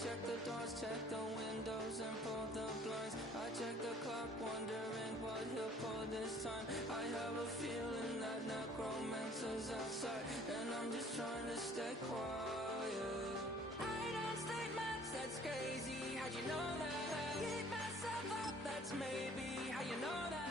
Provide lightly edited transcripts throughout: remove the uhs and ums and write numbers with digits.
check the doors, check the windows, and pull the blinds. I check the clock, wondering what he'll pull this time. I have a feeling that necromancer's outside, and I'm just trying to stay quiet. I don't state much, that's crazy. How'd you know that? Keep myself up, that's maybe how you know that.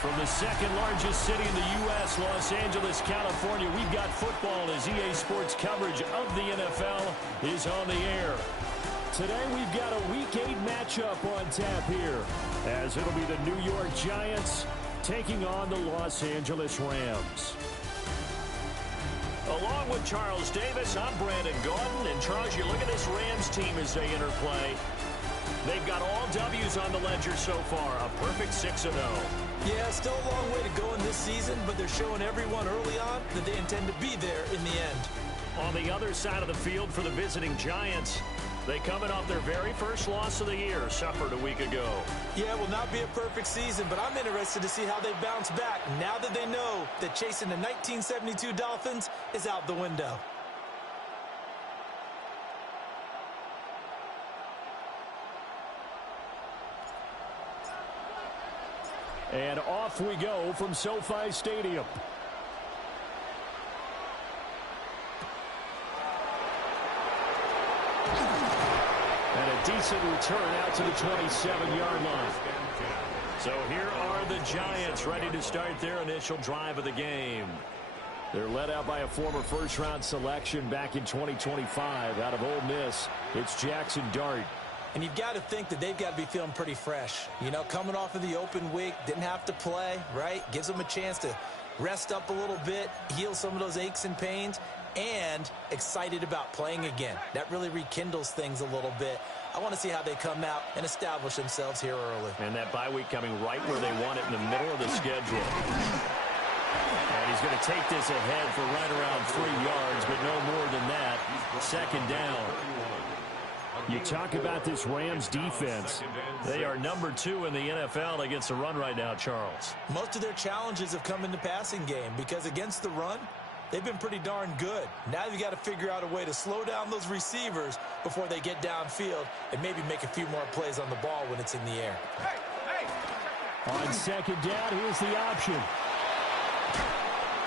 From the second largest city in the U.S., Los Angeles, California, we've got football as EA Sports coverage of the NFL is on the air. Today we've got a Week 8 matchup on tap here, as it'll be the New York Giants taking on the Los Angeles Rams. Along with Charles Davis, I'm Brandon Gordon. And Charles, you look at this Rams team as they interplay. They've got all W's on the ledger so far, a perfect 6-0. Yeah, still a long way to go in this season, but they're showing everyone early on that they intend to be there in the end. On the other side of the field for the visiting Giants, they coming off their very first loss of the year, suffered a week ago. Yeah, it will not be a perfect season, but I'm interested to see how they bounce back now that they know that chasing the 1972 Dolphins is out the window. And off we go from SoFi Stadium. And a decent return out to the 27-yard line. So here are the Giants ready to start their initial drive of the game. They're led out by a former first-round selection back in 2025 out of Ole Miss. It's Jackson Dart. And you've got to think that they've got to be feeling pretty fresh. You know, coming off of the open week, didn't have to play, right? Gives them a chance to rest up a little bit, heal some of those aches and pains, and excited about playing again. That really rekindles things a little bit. I want to see how they come out and establish themselves here early. And that bye week coming right where they want it in the middle of the schedule. And he's going to take this ahead for right around 3 yards, but no more than that. Second down. You talk about this Rams defense. They are number 2 in the NFL against the run right now, Charles. Most of their challenges have come in the passing game because against the run, they've been pretty darn good. Now you've got to figure out a way to slow down those receivers before they get downfield and maybe make a few more plays on the ball when it's in the air. On second down, here's the option.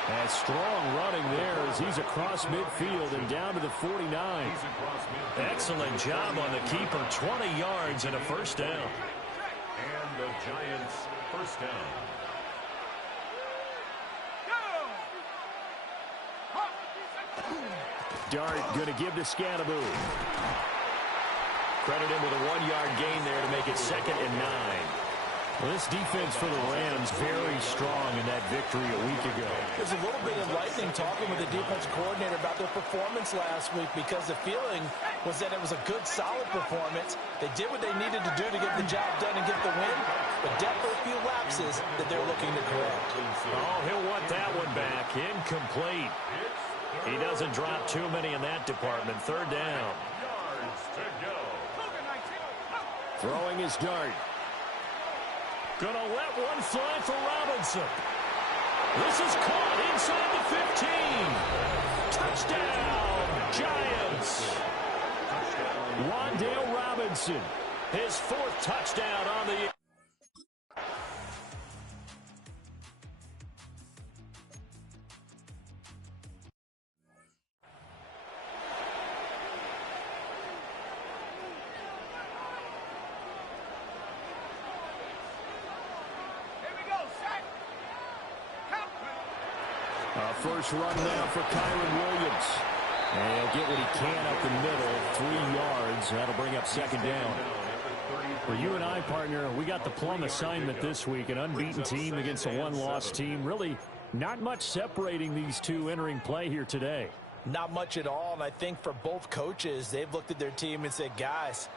And strong running there as he's across midfield and down to the 49. Excellent job on the keeper. 20 yards and a first down. And the Giants first down. Dart going to give to Scannaboo. Credit him with a 1-yard gain there to make it 2nd and 9. Well, this defense for the Rams very strong in that victory a week ago. There's a little bit of lightning talking with the defensive coordinator about their performance last week because the feeling was that it was a good, solid performance. They did what they needed to do to get the job done and get the win, but definitely a few lapses that they're looking to correct. Oh, he'll want that one back. Incomplete. He doesn't drop too many in that department. Third down. Throwing his Dart. Gonna let one fly for Robinson. This is caught inside the 15. Touchdown, Giants. Wan'Dale Robinson, his 4th touchdown on the year. First run now for Kyron Williams. And he'll get what he can up the middle, 3 yards. That'll bring up second down. For you and I, partner, we got the plum assignment this week. An unbeaten team against a one-loss team. Really not much separating these two entering play here today. Not much at all, and I think for both coaches, they've looked at their team and said, guys,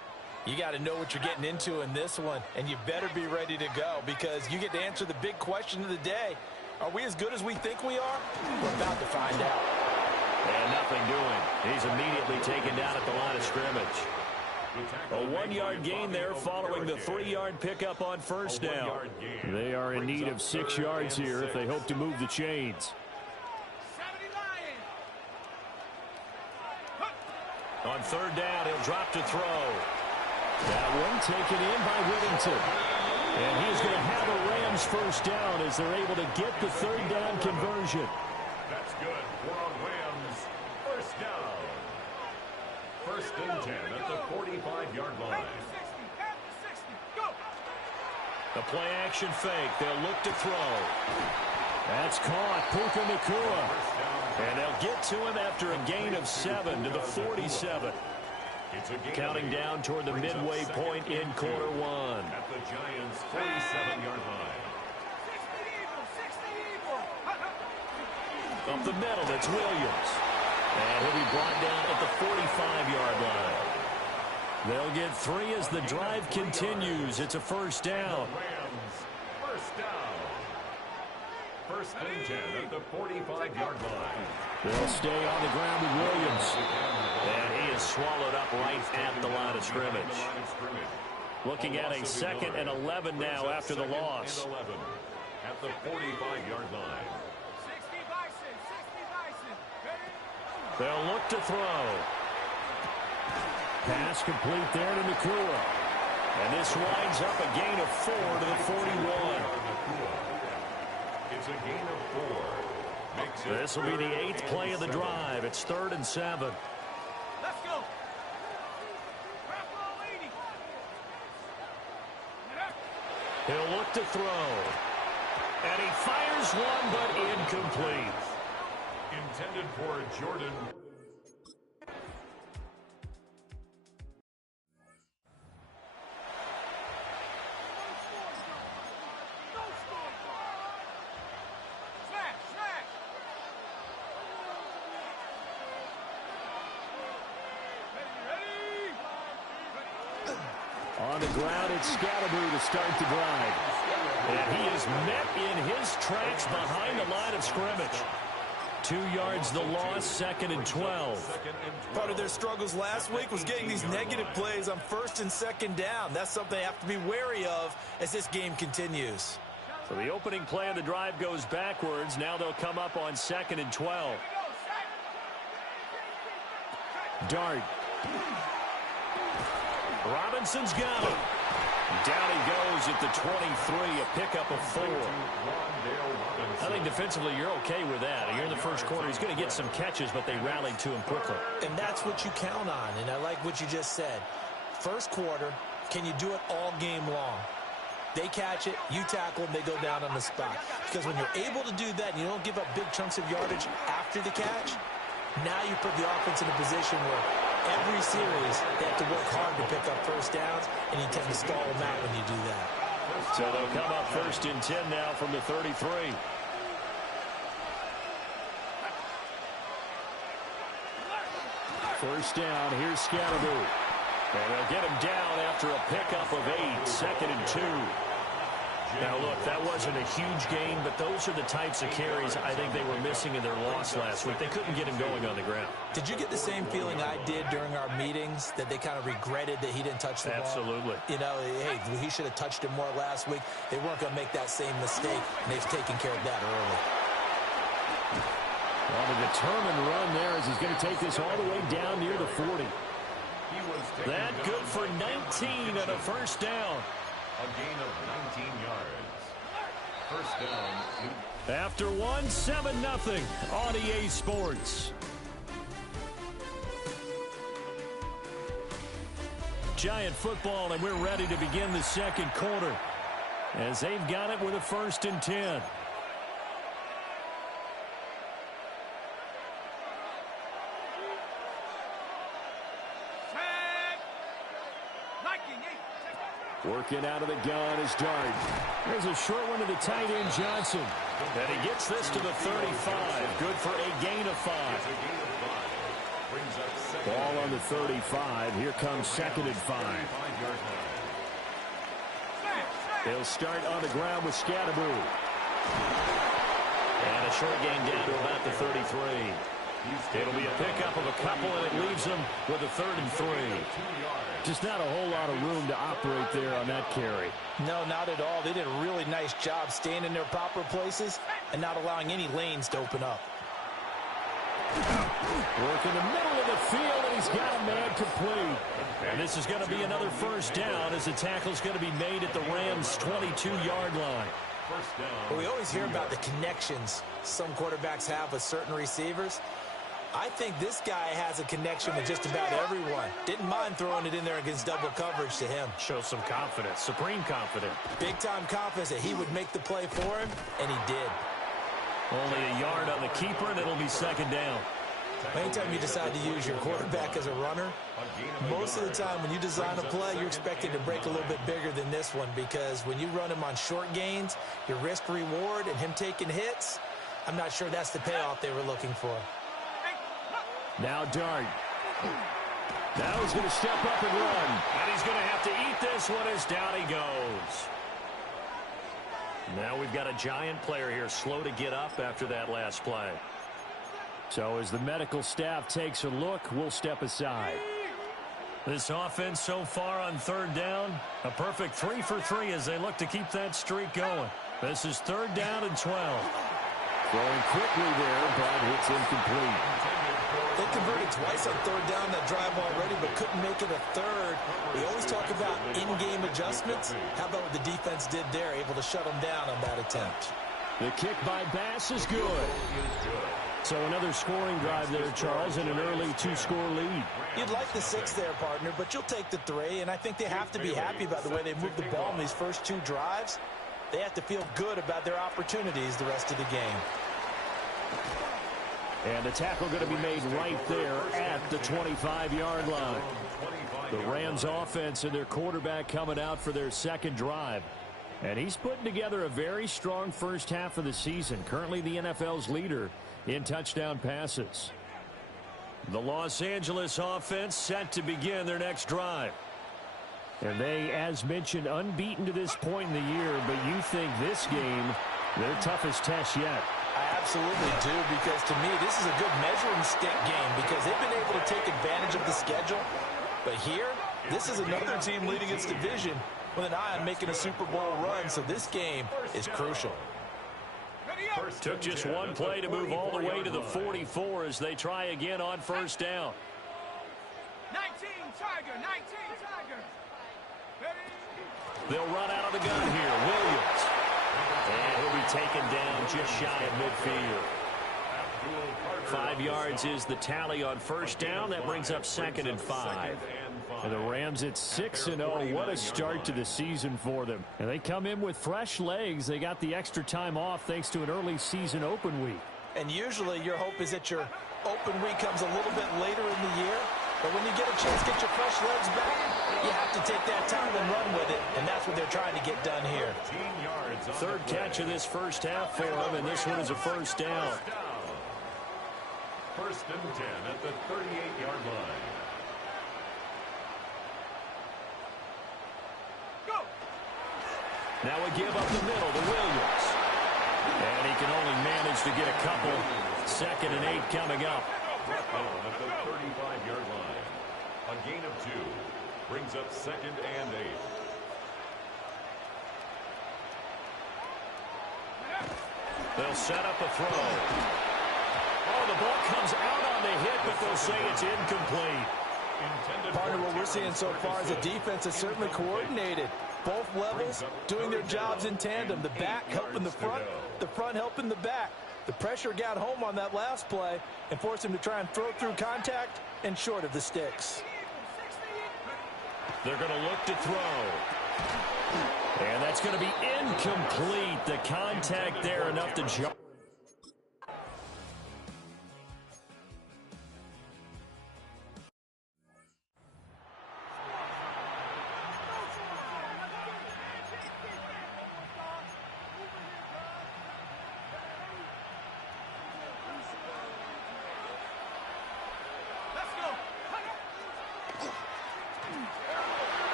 you got to know what you're getting into in this one, and you better be ready to go because you get to answer the big question of the day. Are we as good as we think we are? We're about to find out. And nothing doing. He's immediately taken down at the line of scrimmage. A 1-yard gain there following the 3-yard pickup on first down. They are in need of 6 yards here if they hope to move the chains. On third down, he'll drop to throw. That one taken in by Whittington. And he's going to have a Rams first down as they're able to get the third down conversion. That's good for a Rams first down. First and 10 at the 45-yard line. The play action fake. They'll look to throw. That's caught. Puka Nacua. And they'll get to him after a gain of 7 to the 47. Counting down toward the midway point in quarter one. At the Giants' 47-yard line. Up the middle, it's Williams. And he'll be brought down at the 45-yard line. They'll get 3 as the drive continues. It's a first down. Rams first down. First and 10 at the 45-yard line. They'll stay on the ground with Williams. And he is swallowed up right at the line of scrimmage. Looking at a 2nd and 11 now after the loss. At the 45-yard line. They'll look to throw. Pass complete there to Nacua. And this winds up a gain of 4 to the 41. It's a gain of 4. This will be the 8th play of the drive. It's 3rd and 7. Let's go. He'll look to throw. And he fires one, but incomplete. Intended for Jordan. On the ground, it's Scalaboo to start the drive. And he is met in his tracks behind the line of scrimmage. 2 yards the loss, 2nd and 12. Part of their struggles last week was getting these negative plays on 1st and 2nd down. That's something they have to be wary of as this game continues. So the opening play of the drive goes backwards. Now they'll come up on 2nd and 12. Dart. Robinson's got him. Down he goes at the 23, a pickup of 4. I think defensively you're okay with that. Here in the first quarter, he's going to get some catches, but they rallied to him quickly. And that's what you count on, and I like what you just said. First quarter, can you do it all game long? They catch it, you tackle them, they go down on the spot. Because when you're able to do that and you don't give up big chunks of yardage after the catch, now you put the offense in a position where every series they have to work hard to pick up first downs, and you tend to stall them out when you do that. So they'll come up 1st and 10 now from the 33. First down, here's Scalaboo. And they'll get him down after a pickup of 8, 2nd and 2. Now, look, that wasn't a huge gain, but those are the types of carries I think they were missing in their loss last week. They couldn't get him going on the ground. Did you get the same feeling I did during our meetings, that they kind of regretted that he didn't touch the ball? Absolutely. You know, hey, he should have touched it more last week. They weren't going to make that same mistake, and they've taken care of that early. Well, the determined run there as he's going to take this all the way down near the 40. That good for 19 and a first down. A gain of 19 yards. First down. After 7-0 on EA Sports. Giant football, and we're ready to begin the second quarter as they've got it with a 1st and 10. Working out of the gun is Dart. There's a short one to the tight end, Johnson. And he gets this to the 35. Good for a gain of 5. Ball on the 35. Here comes 2nd and 5. They'll start on the ground with Scatteroo. And a short gain down to about the 33. It'll be a pickup of a couple, and it leaves them with a 3rd and 3. Just not a whole lot of room to operate there on that carry. No, not at all. They did a really nice job staying in their proper places and not allowing any lanes to open up. Work in the middle of the field, and he's got a man complete. And this is going to be another first down as the tackle's going to be made at the Rams' 22-yard line. We always hear about the connections some quarterbacks have with certain receivers. I think this guy has a connection with just about everyone. Didn't mind throwing it in there against double coverage to him. Shows some confidence, supreme confidence. Big-time confidence that he would make the play for him, and he did. Only a yard on the keeper, and it'll be 2nd down. Anytime you decide to use your quarterback as a runner, most of the time when you design a play, you're expected to break a little bit bigger than this one, because when you run him on short gains, your risk-reward and him taking hits, I'm not sure that's the payoff they were looking for. Now Dart. Now he's going to step up and run. And he's going to have to eat this one as down he goes. Now we've got a giant player here slow to get up after that last play. So as the medical staff takes a look, we'll step aside. This offense so far on 3rd down, a perfect 3 for 3 as they look to keep that streak going. This is 3rd down and 12. Throwing quickly there, but it's incomplete. They converted twice on 3rd down that drive already, but couldn't make it a 3rd. We always talk about in-game adjustments. How about what the defense did there, able to shut them down on that attempt? The kick by Bass is good. So another scoring drive there, Charles, and an early 2-score lead. You'd like the 6 there, partner, but you'll take the 3, and I think they have to be happy about the way they moved the ball in these first 2 drives. They have to feel good about their opportunities the rest of the game. And the tackle going to be made right there at the 25-yard line. The Rams offense and their quarterback coming out for their 2nd drive. And he's putting together a very strong first half of the season. Currently the NFL's leader in touchdown passes. The Los Angeles offense set to begin their next drive. And they, as mentioned, unbeaten to this point in the year, but you think this game their toughest test yet. I absolutely do, because to me this is a good measuring stick game because they've been able to take advantage of the schedule. But here, this is another team leading its division with an eye on making a Super Bowl run, so this game is crucial. Took just one play to move all the way to the 44 as they try again on 1st down. 19 Tiger, 19 Tiger. They'll run out of the gun here. Williams. And he'll be taken down just shy of midfield. 5 yards is the tally on 1st down. That brings up 2nd and 5. And the Rams at 6-0. What a start to the season for them. And they come in with fresh legs. They got the extra time off thanks to an early season open week. And usually your hope is that your open week comes a little bit later in the year. But when you get a chance to get your fresh legs back, you have to take that time and run with it. And that's what they're trying to get done here. 3rd catch of this first half for them, and this one is a 1st down. 1st and 10 at the 38-yard line. Now we give up the middle to Williams. And he can only manage to get a couple. 2nd and 8 coming up. At the 35-yard line. A gain of 2. Brings up 2nd and 8. They'll set up a throw. Oh, the ball comes out on the hit, but they'll say it's incomplete. Partner, what we're seeing so far is a defense that's certainly coordinated. Both levels doing their jobs in tandem. The back helping the front helping the back. The pressure got home on that last play and forced him to try and throw through contact and short of the sticks. They're going to look to throw. And that's going to be incomplete. The contact there enough to jump.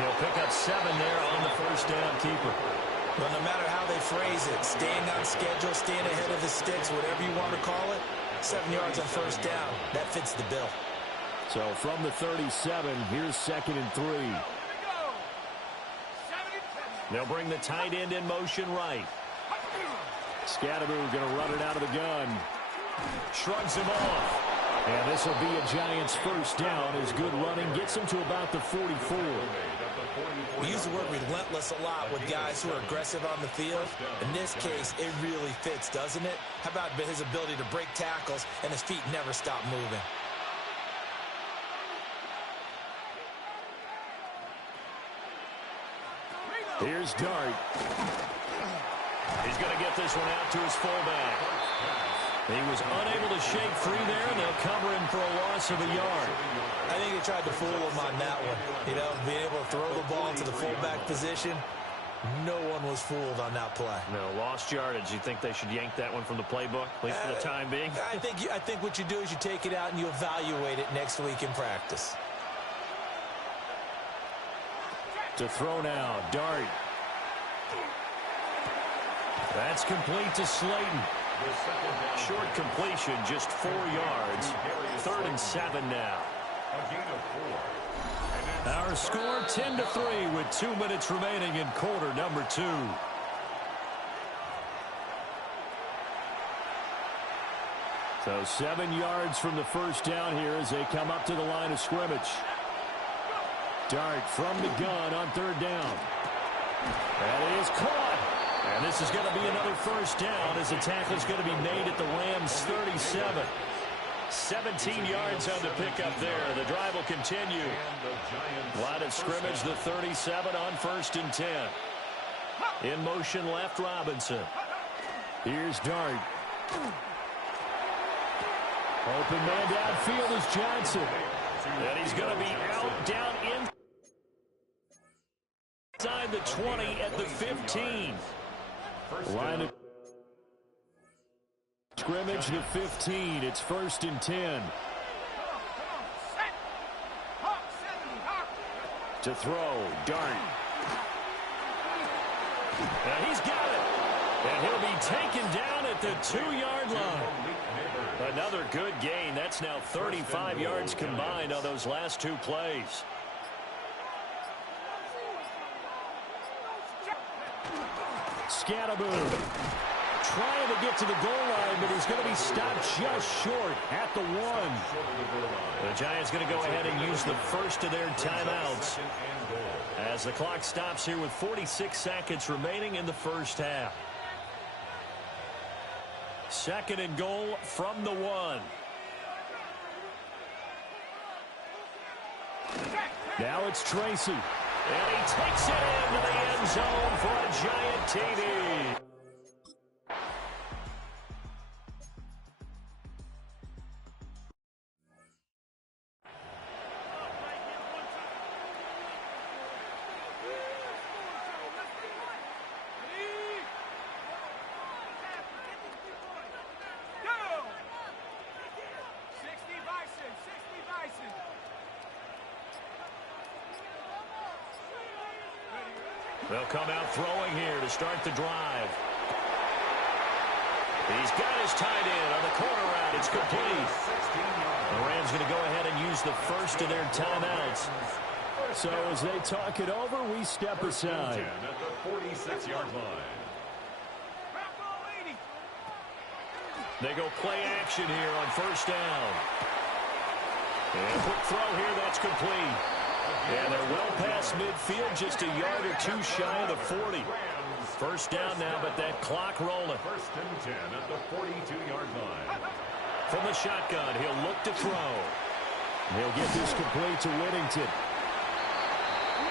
He'll pick up 7 there on the first down keeper. Well, no matter how they phrase it, staying on schedule, staying ahead of the sticks, whatever you want to call it, 7 yards on first down. That fits the bill. So from the 37, here's 2nd and 3. They'll bring the tight end in motion right. Scatteroo going to run it out of the gun. Shrugs him off. And this will be a Giants first down as good running gets them to about the 44. We use the word relentless a lot with guys who are aggressive on the field. In this case, it really fits, doesn't it? How about his ability to break tackles and his feet never stop moving? Here's Dart. He's going to get this one out to his fullback. He was unable to shake free there, and they'll cover him for a loss of a yard. I think they tried to fool him on that one. You know, being able to throw the ball into the fullback position, no one was fooled on that play. No, lost yardage. You think they should yank that one from the playbook, at least for the time being? I think what you do is you take it out and you evaluate it next week in practice. To throw now, Dart. That's complete to Slayton. Short completion, just 4 yards. 3rd and 7 now. Our score 10-3 with 2 minutes remaining in quarter number 2. So 7 yards from the first down here as they come up to the line of scrimmage. Dart from the gun on 3rd down. That is caught. And this is going to be another first down as the tackle is going to be made at the Rams' 37. 17 yards on the pickup there. The drive will continue. Line of scrimmage, the 37 on 1st and 10. In motion left, Robinson. Here's Dart. Open man downfield is Johnson. And he's going to be out, down inside the 20 at the 15. Line of scrimmage to 15. It's 1st and 10. To throw, Dart. And he's got it. And he'll be taken down at the 2-yard line. Another good gain. That's now 35 yards combined on those last 2 plays. Scatteroo trying to get to the goal line, but he's going to be stopped just short at the 1. The Giants going to go ahead and use the first of their timeouts as the clock stops here with 46 seconds remaining in the first half. 2nd and goal from the 1. Now it's Tracy. And he takes it into the end zone for a Giant TD. They'll come out throwing here to start the drive. He's got his tight end on the corner route. It's complete. The Rams going to go ahead and use the first of their timeouts. So as they talk it over, we step aside. At the 46-yard line. They go play action here on 1st down. And quick throw here, that's complete. And they're well past midfield, just a yard or 2 shy of the 40. First down now, but that clock rolling. 1st and 10 at the 42-yard line. From the shotgun, he'll look to throw. He'll get this complete to Whittington.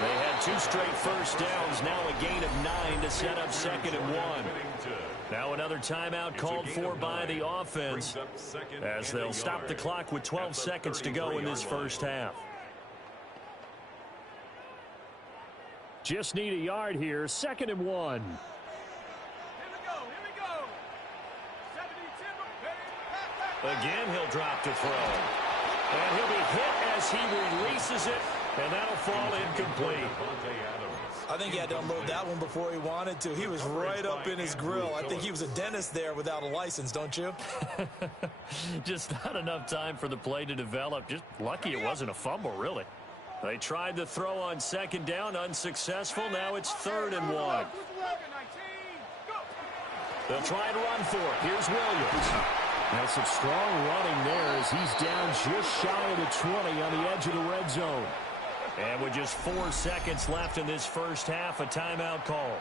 They had 2 straight first downs, now a gain of 9 to set up 2nd and 1. Now another timeout called for by the offense as they'll stop the clock with 12 seconds to go in this first half. Just need a yard here. 2nd and 1. Again, he'll drop to throw. And he'll be hit as he releases it And that'll fall incomplete. I think he had to unload that one before he wanted to. He was right up in his grill. I think he was a dentist there without a license, don't you? Just not enough time for the play to develop. Just lucky it wasn't a fumble, really. They tried the throw on second down, unsuccessful. Now it's 3rd and 1. They'll try and run for it. Here's Williams. Now some strong running there as he's down just shy of the 20 on the edge of the red zone. And with just 4 seconds left in this first half, a timeout call.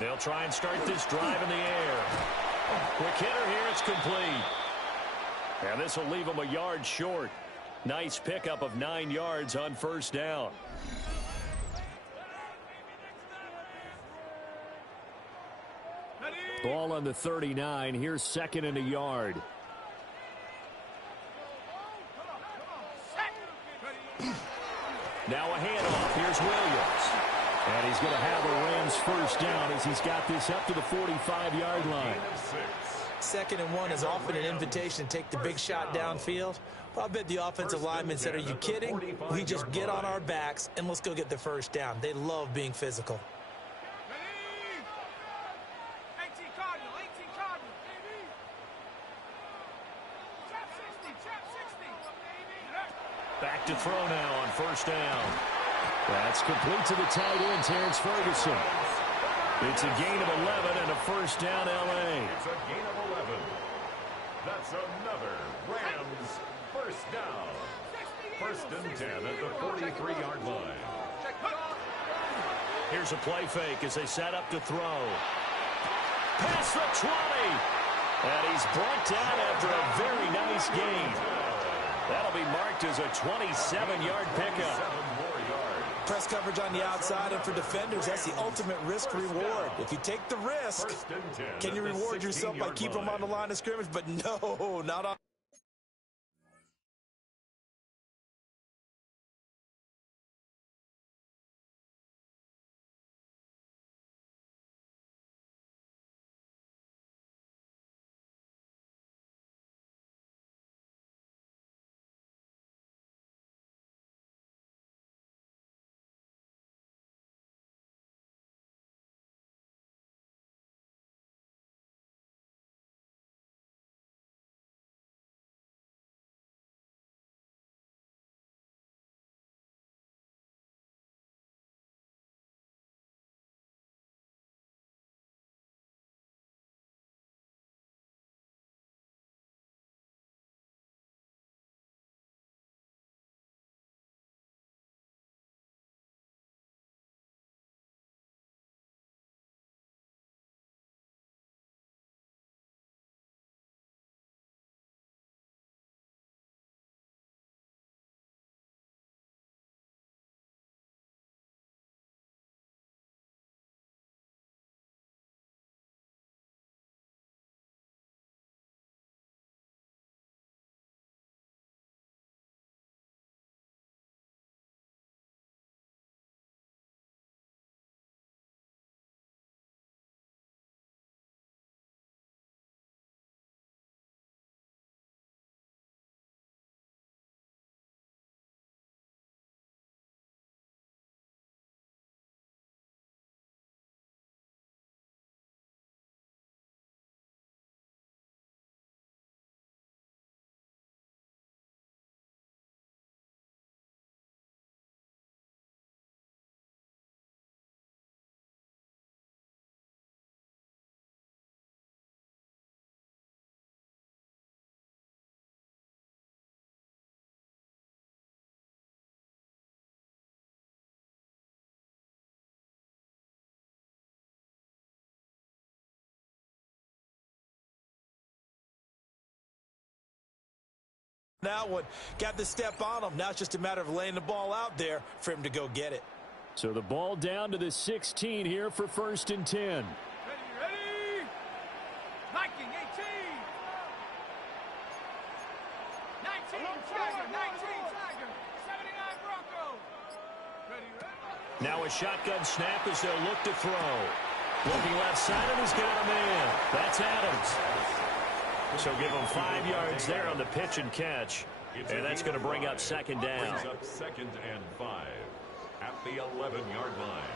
They'll try and start this drive in the air. Quick hitter here, it's complete. And this will leave them a yard short. Nice pickup of 9 yards on first down. Ball on the 39. Here's 2nd and a yard. Now a handoff. Here's Williams. And he's going to have the Rams first down as he's got this up to the 45-yard line. 2nd and 1 is often an invitation to take the big shot downfield. Well, I bet the offensive linemen said, are you kidding? We just get on our backs and let's go get the first down. They love being physical. Back to throw now on first down. That's complete to the tight end, Terrence Ferguson. It's a gain of 11 and a first down, L.A. It's a gain of 11. That's another Rams first down. 1st and 10 at the 43-yard line. Here's a play fake as they set up to throw. Past the 20. And he's brought down after a very nice gain. That'll be marked as a 27-yard pickup. 7 more yards. press coverage on the outside, and for defenders, that's the ultimate risk reward. If you take the risk, can you reward yourself by keeping them on the line of scrimmage? But no, not on. Now what got the step on him. Now it's just a matter of laying the ball out there for him to go get it. So the ball down to the 16 here for 1st and 10. Ready. Viking 18. 19 Tiger. 19 Tiger. 79 Bronco. Ready. Now a shotgun snap as they'll look to throw. Looking left side, and he's got a man. That's Adams. So give him 5 yards there on the pitch and catch. And that's going to bring up 2nd down. Brings up 2nd and 5 at the 11-yard line.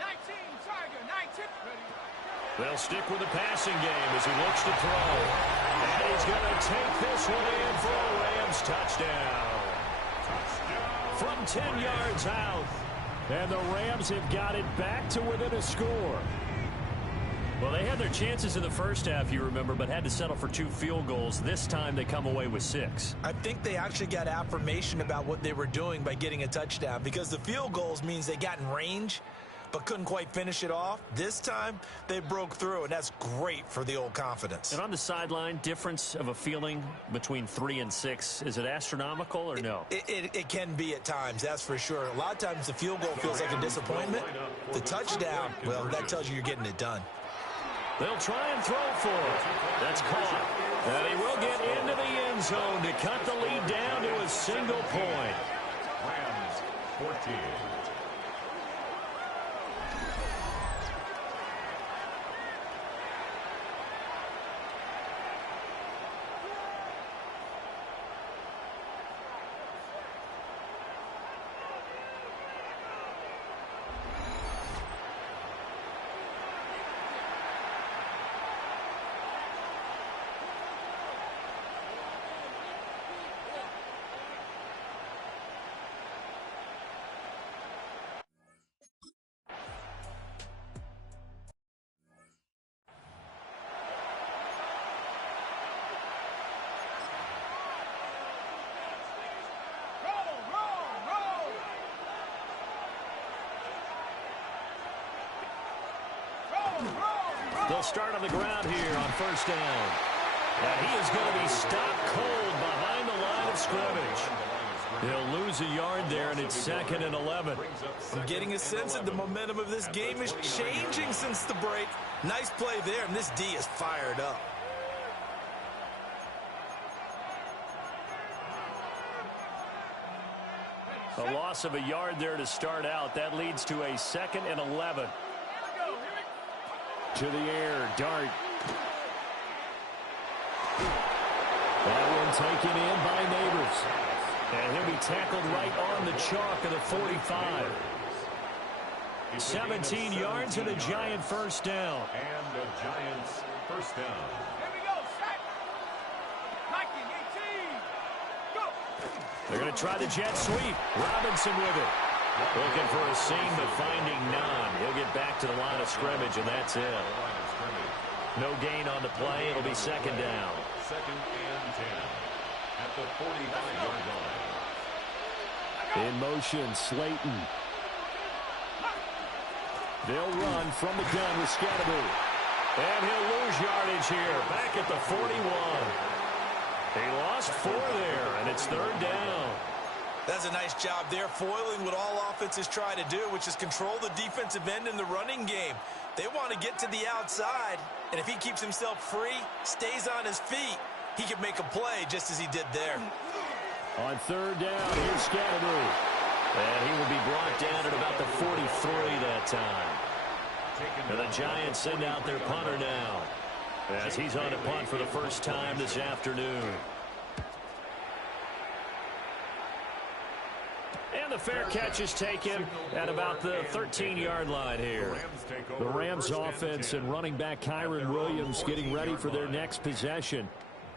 19 Tiger. 19. They'll stick with the passing game as he looks to throw. And he's going to take this one in for a Rams touchdown. From 10 yards out. And the Rams have got it back to within a score. Well, they had their chances in the first half, you remember, but had to settle for 2 field goals. This time they come away with 6. I think they actually got affirmation about what they were doing by getting a touchdown, because the field goals means they got in range but couldn't quite finish it off. This time they broke through, and that's great for the old confidence. And on the sideline, difference of a feeling between 3 and 6, is it astronomical or no? It can be at times, that's for sure. A lot of times the field goal feels like a disappointment. The touchdown, well, that tells you you're getting it done. They'll try and throw for it. That's caught. And he will get into the end zone to cut the lead down to a single point. Rams 14. They'll start on the ground here on 1st down. And he is going to be stopped cold behind the line of scrimmage. He'll lose a yard there, and it's 2nd and 11. I'm getting a sense that the momentum of this game is changing since the break. Nice play there, and this D is fired up. A loss of a yard there to start out. That leads to a 2nd and 11. To the air, Dart. That one taken in by Neighbors. And he'll be tackled right on the chalk of the 45. 17 yards and a Giant first down. And the Giants first down. Here we go, set. Viking 18. Go. They're going to try the jet sweep. Robinson with it. Looking for a seam, but finding none. He'll get back to the line of scrimmage, and that's it. No gain on the play. It'll be 2nd down. 2nd and 10 at the 45-yard line. In motion, Slayton. They'll run from the gun with Scatterby. And he'll lose yardage here. Back at the 41. He lost 4 there, and it's 3rd down. That's a nice job there, foiling what all offenses try to do, which is control the defensive end in the running game. They want to get to the outside, and if he keeps himself free, stays on his feet, he can make a play just as he did there. On 3rd down, here's Scatterby. And he will be brought down at about the 43 that time. And the Giants send out their punter now, as he's on a punt for the first time this afternoon. And the fair catch is taken at about the 13-yard line here. The Rams offense and running back Kyron Williams getting ready for their next possession.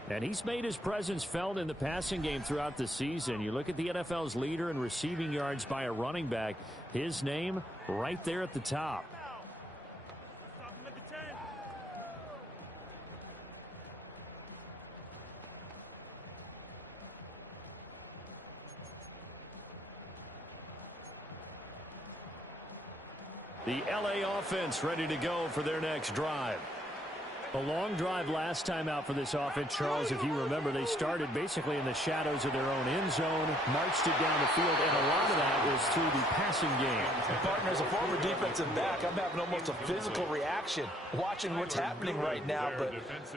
And he's made his presence felt in the passing game throughout the season. You look at the NFL's leader in receiving yards by a running back. His name right there at the top. The LA offense ready to go for their next drive. A long drive last time out for this offense, Charles. If you remember, they started basically in the shadows of their own end zone, marched it down the field, and a lot of that was through the passing game. And partner, as a former defensive back, I'm having almost a physical reaction watching what's happening right now. But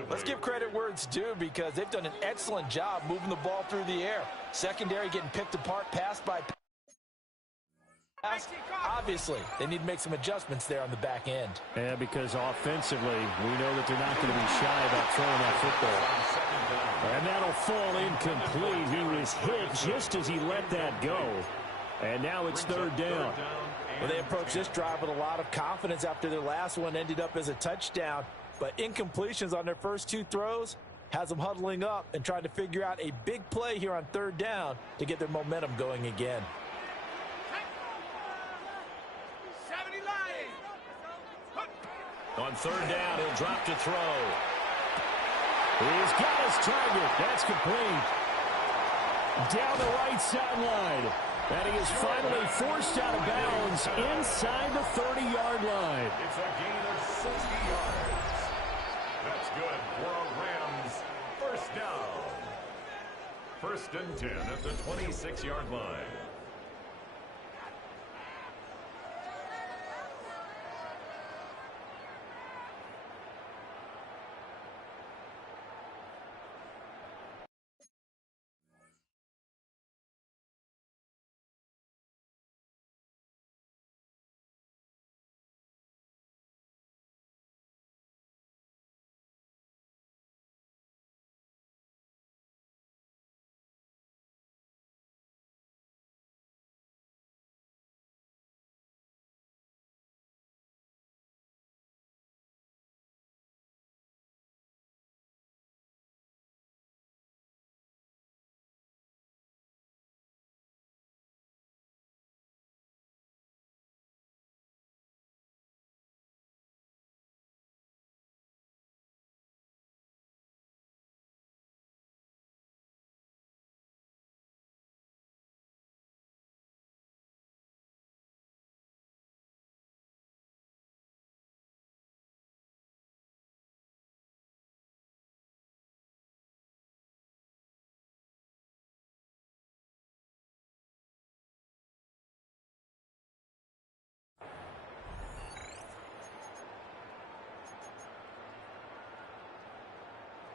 let's give credit where it's due, because they've done an excellent job moving the ball through the air. Secondary getting picked apart, pass by pass. Obviously, they need to make some adjustments there on the back end. Yeah, because offensively, we know that they're not going to be shy about throwing that football. And that'll fall incomplete. He was hit just as he let that go. And now it's 3rd down. Well, they approached this drive with a lot of confidence after their last one ended up as a touchdown. But incompletions on their first 2 throws has them huddling up and trying to figure out a big play here on 3rd down to get their momentum going again. On 3rd down, he'll drop to throw. He's got his target. That's complete. Down the right sideline. And he is finally forced out of bounds inside the 30-yard line. It's a gain of 60 yards. That's good for a Rams first down. 1st and 10 at the 26-yard line.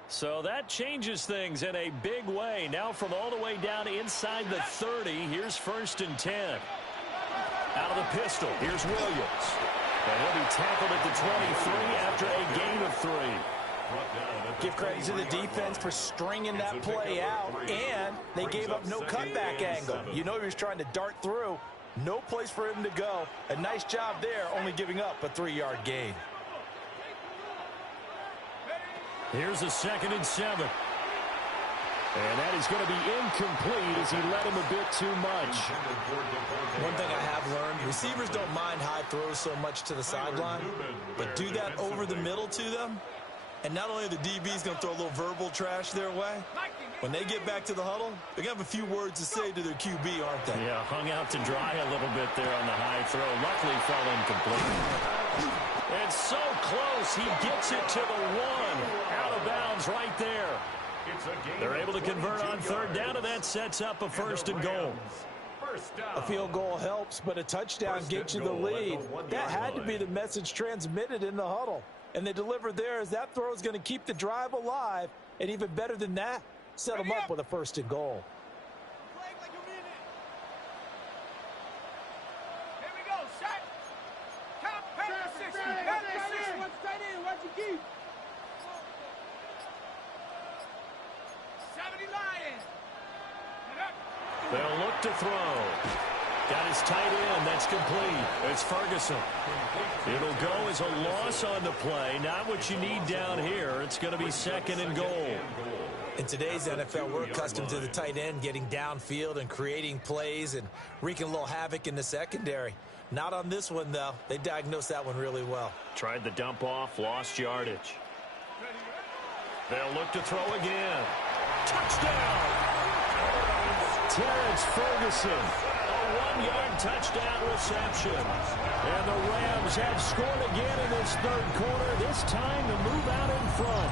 So that changes things in a big way. Now from all the way down inside the 30, here's 1st and 10. Out of the pistol, here's Williams. And he'll be tackled at the 23 after a gain of 3. Give credit to the defense for stringing that play out, and they gave up no cutback angle. You know he was trying to dart through. No place for him to go. A nice job there, only giving up a 3-yard gain. Here's a 2nd and 7. And that is going to be incomplete as he led him a bit too much. One thing I have learned, receivers don't mind high throws so much to the sideline, but do that over the middle to them. And not only are the DBs going to throw a little verbal trash their way, when they get back to the huddle, they're going to have a few words to say to their QB, aren't they? Yeah, hung out to dry a little bit there on the high throw. Luckily fell incomplete. It's so close. He gets it to the 1. Out of bounds right there. They're able to convert on 3rd down, and that sets up a 1st and goal. A field goal helps, but a touchdown gets you the lead. That had to be the message transmitted in the huddle. And they delivered there as that throw is going to keep the drive alive. And even better than that, set them up with a 1st and goal. Here we go, set. Count, pass the 60. Pass the 60. Watch tight end, watch your keep. 70 Lions. They'll look to throw. Got his tight end. That's complete. It's Ferguson. It'll go as a loss on the play. Not what you need down here. It's going to be 2nd and goal. In today's NFL, we're accustomed to the tight end getting downfield and creating plays and wreaking a little havoc in the secondary. Not on this one, though. They diagnosed that one really well. Tried the dump off, lost yardage. They'll look to throw again. Touchdown! Terrence Ferguson, a 1-yard touchdown reception. And the Rams have scored again in this 3rd quarter, this time to move out in front.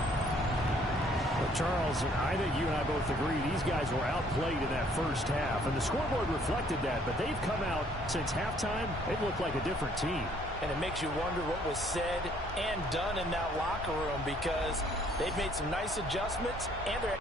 Well, Charles, I think you and I both agree these guys were outplayed in that first half, and the scoreboard reflected that, but they've come out since halftime. They've looked like a different team. And it makes you wonder what was said and done in that locker room, because they've made some nice adjustments, and they're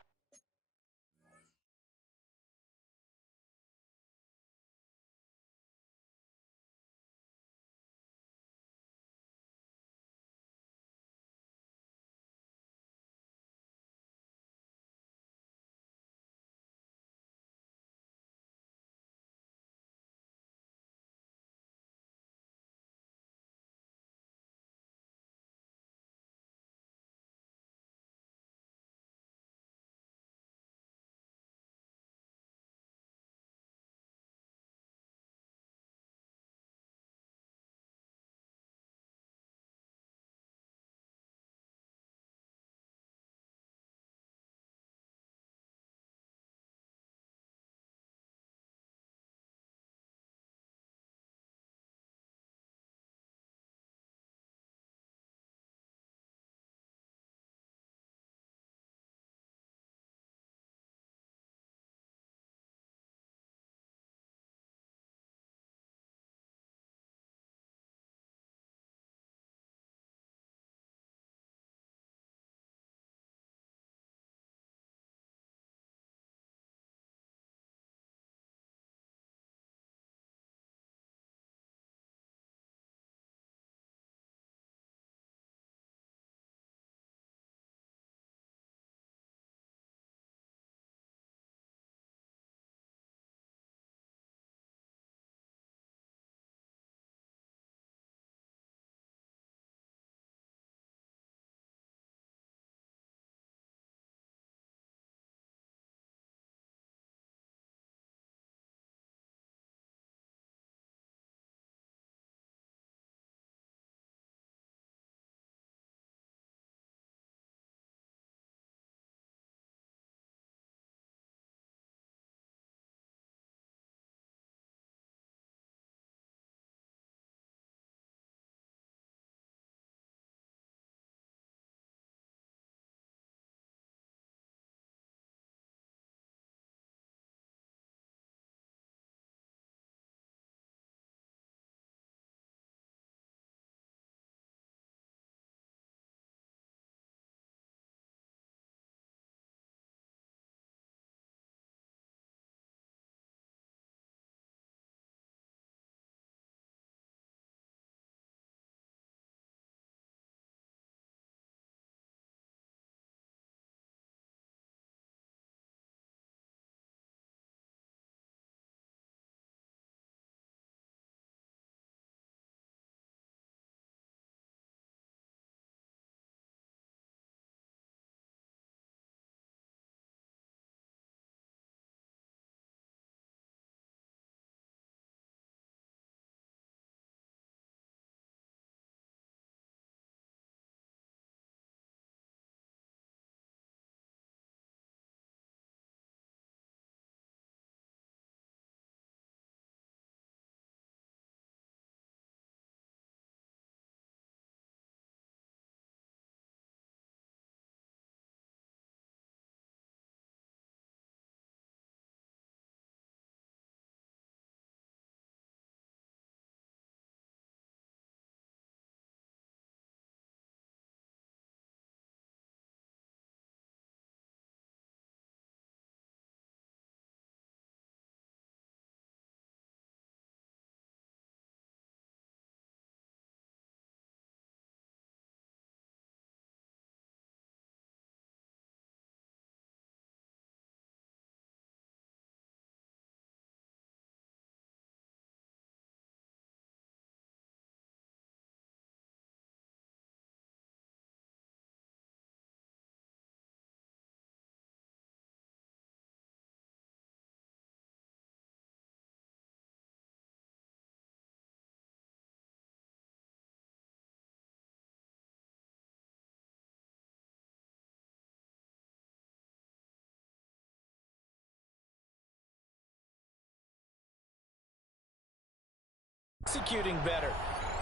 executing better.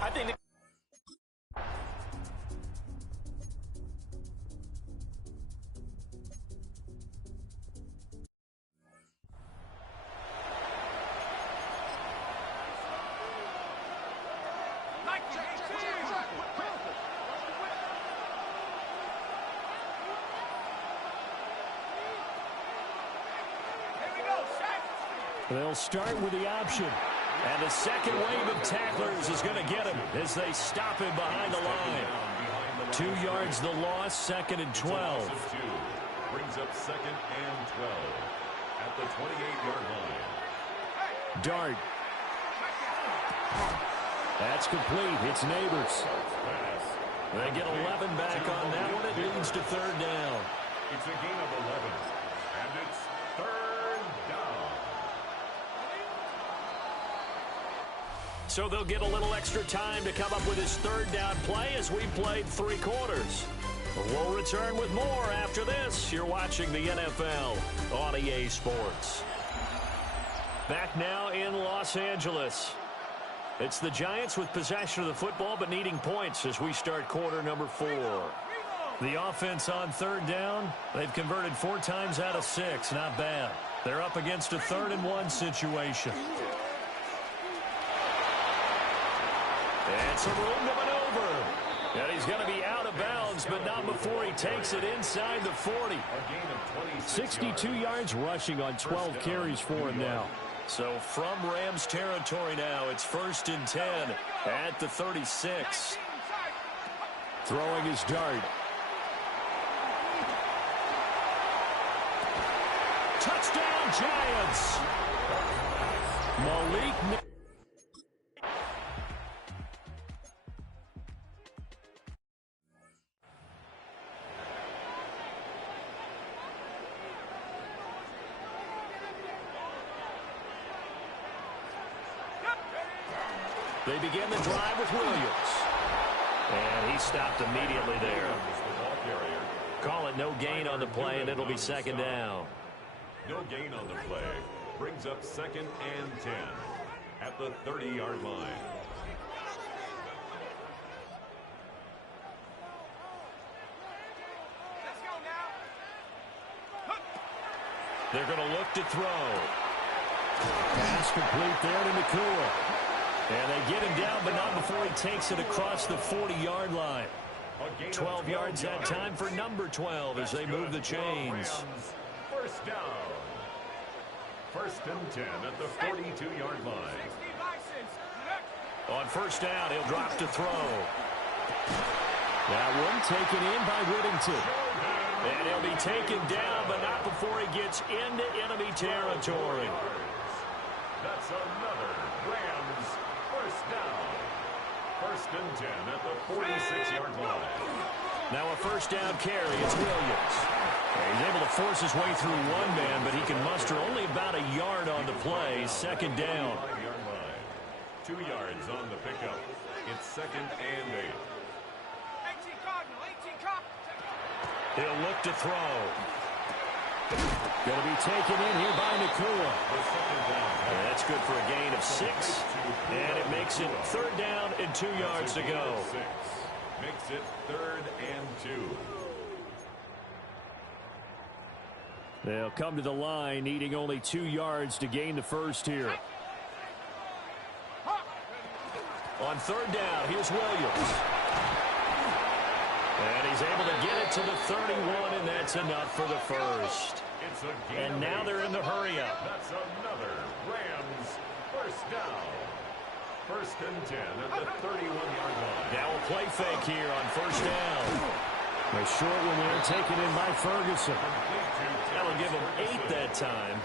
I think they'll start with the option. And the second wave of tacklers is going to get him as they stop him behind the line. 2 yards the loss, 2nd and 12. Brings up 2nd and 12 at the 28-yard line. Dart. That's complete. It's Neighbors. They get 11 back on that one. It leads to 3rd down. It's a gain of 11. And it's 3rd down. So they'll get a little extra time to come up with his 3rd down play as we played 3 quarters. We'll return with more after this. You're watching the NFL on EA Sports. Back now in Los Angeles. It's the Giants with possession of the football but needing points as we start quarter number 4. The offense on 3rd down, they've converted 4 times out of 6. Not bad. They're up against a 3rd and 1 situation. And some room to maneuver. And he's going to be out of bounds, but not before he takes it inside the 40. 62 yards rushing on 12 carries for him now. So from Rams territory now, it's 1st and 10 at the 36. Throwing his Dart. Touchdown, Giants! Malik. They begin the drive with Williams. And he stopped immediately there. Call it no gain on the play, and it'll be 2nd down. No gain on the play. Brings up 2nd and 10 at the 30-yard line. Let's go now. They're going to look to throw. Pass complete there to Nakua. And they get him down, but not before he takes it across the 40-yard line. 12 yards that time for number 12 as they move the chains. 1st down. 1st and 10 at the 42-yard line. On 1st down, he'll drop to throw. That one taken in by Whittington. And he'll be taken down, but not before he gets into enemy territory. That's another Rams 1st down. 1st and 10 at the 46-yard line. Now a 1st down carry. It's Williams. He's able to force his way through one man, but he can muster only about a yard on the play. 2nd down. 2 yards on the pickup. It's 2nd and 8. 18 Cardinal, 18 Cop. He'll look to throw. Going to be taken in here by Nakua. And that's good for a gain of 6. And it makes it 3rd down and 2 yards to go. Makes it 3rd and 2. They'll come to the line, needing only 2 yards to gain the first here. On 3rd down, here's Williams. And he's able to get it to the 31, and that's enough for the first. And now they're in the hurry-up. That's another Rams 1st down. 1st and 10 at the 31-yard line. Now a play fake here on 1st down. A short one there taken in by Ferguson. That'll give him 8 that time.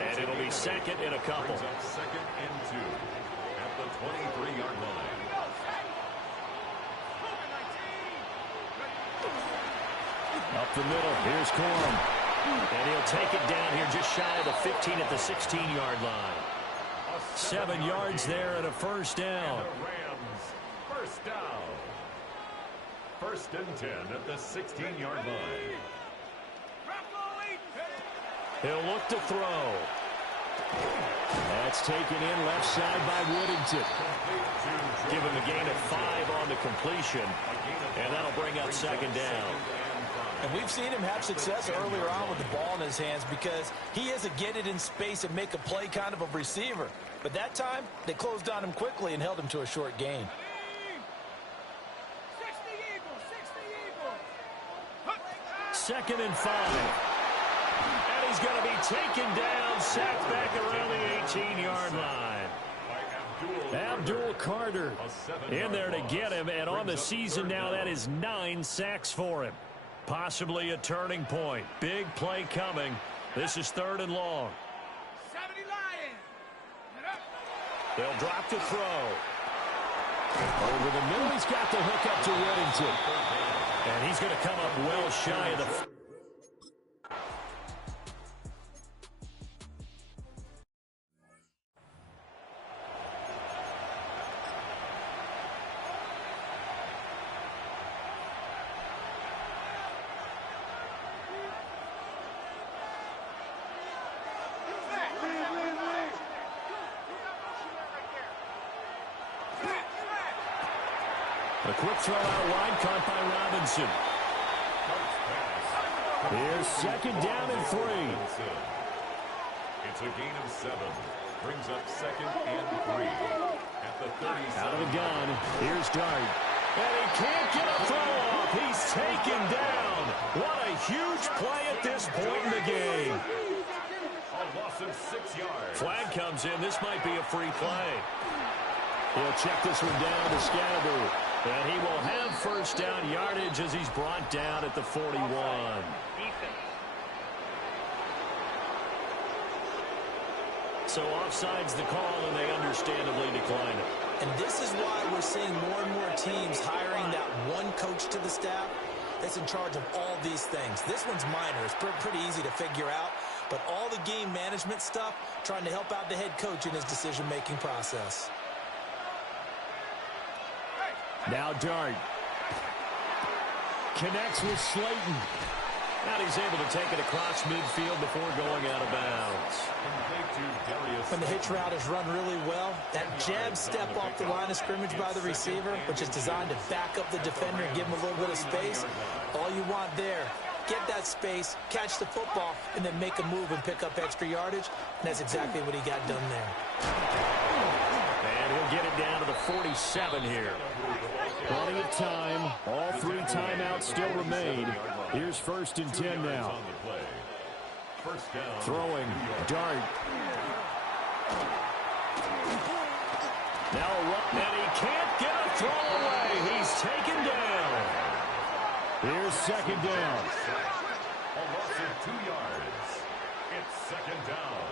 And it'll be 2nd and a couple. Brings up 2nd and 2 at the 23-yard line. Up the middle, here's Corum. And he'll take it down here just shy of the 15 at the 16-yard line. 7 yards there and a 1st down. And the Rams 1st down. 1st and 10 at the 16-yard line. He'll look to throw. That's taken in left side by Whittington. Give him a gain of 5 on the completion, and that'll bring up second down. And we've seen him have success earlier on with the ball in his hands because he is a get it in space and make a play kind of a receiver. But that time, they closed on him quickly and held him to a short gain. 2nd and 5. And he's going to be taken down, sacked back around the 18-yard line. Abdul Carter in there to get him, and on the season now, that is 9 sacks for him. Possibly a turning point. Big play coming. This is 3rd and long. 70 Lions. They'll drop to throw. Over the middle, he's got the hook up to Reddington. And he's going to come up well shy of the... A quick throw out wide, caught by Robinson. Here's 2nd down and 3. It's a gain of 7. Brings up 2nd and 3. At the 30. Out of the gun. Here's Dart. And he can't get a throw off. He's taken down. What a huge play at this point in the game. A loss of 6 yards. Flag comes in. This might be a free play. He'll check this one down to Scadaboo. And he will have 1st down yardage as he's brought down at the 41. So offside's the call, and they understandably decline it. And this is why we're seeing more and more teams hiring that one coach to the staff that's in charge of all these things. This one's minor. It's pretty easy to figure out. But all the game management stuff, trying to help out the head coach in his decision-making process. Now Dart connects with Slayton. And he's able to take it across midfield before going out of bounds. When the hitch route is run really well, that jab step off the line of scrimmage by the receiver, which is designed to back up the defender and give him a little bit of space, all you want there, get that space, catch the football, and then make a move and pick up extra yardage. And that's exactly what he got done there. And he'll get it down to the 47 here. Plenty of time. All 3 timeouts still remain. Here's 1st and 10 now. Throwing. Dart. Now a run, and he can't get a throw away. He's taken down. Here's 2nd down. A loss of 2 yards. It's 2nd down.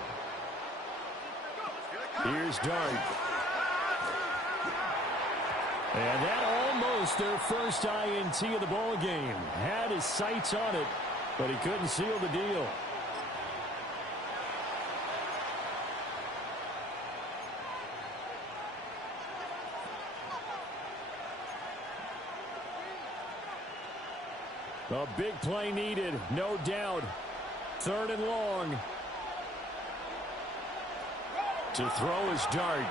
Here's Dart. And that almost their first INT of the ball game. Had his sights on it, but he couldn't seal the deal. A big play needed, no doubt. 3rd and long. To throw is Dart.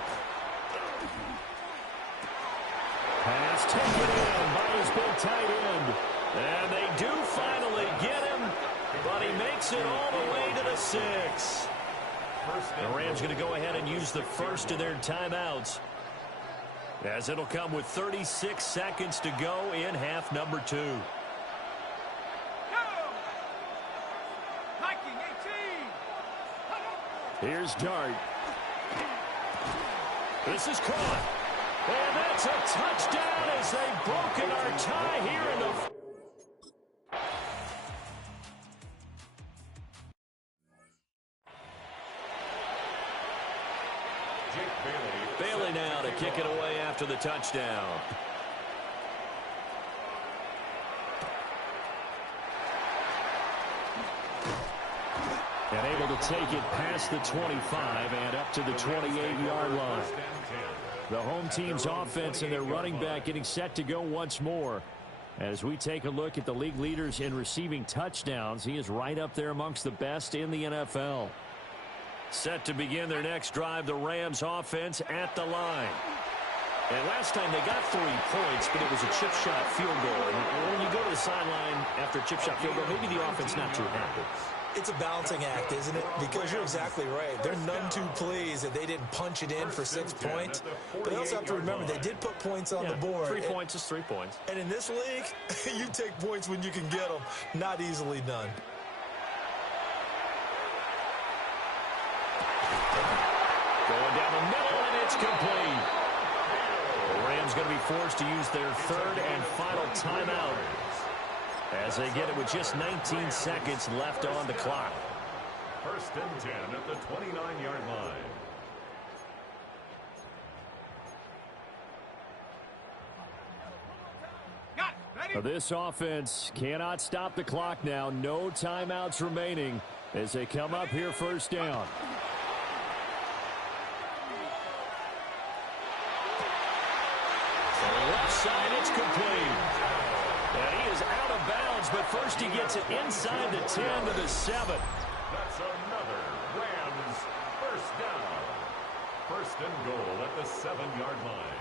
Pass taken in by his big tight end. And they do finally get him, but he makes it all the way to the 6. The Rams going to go ahead and use the first of their timeouts, as it'll come with 36 seconds to go in half number 2. Here's Dart. This is caught. And that's a touchdown as they've broken our tie here in the... Bailey now to kick it away after the touchdown. And able to take it past the 25 and up to the 28-yard line. The home team's offense and their running back getting set to go once more. As we take a look at the league leaders in receiving touchdowns, he is right up there amongst the best in the NFL. Set to begin their next drive, the Rams offense at the line. And last time they got 3 points, but it was a chip shot field goal. And when you go to the sideline after a chip shot field goal, maybe the offense not too happy. It's a balancing act, isn't it? Because you're exactly right. They're none too pleased that they didn't punch it in for 6 points. But you also have to remember, they did put points on the board. 3 points is 3 points. And in this league, you take points when you can get them. Not easily done. Going down the middle, and it's complete. The Rams going to be forced to use their 3rd and final timeout as they get it with just 19 seconds left on the clock. 1st and 10 at the 29-yard line. Now this offense cannot stop the clock now. No timeouts remaining as they come up here 1st down. Left side, it's complete. And he is out of bounds, but first he gets it inside the 10 to the 7. That's another Rams 1st down. 1st and goal at the 7-yard line.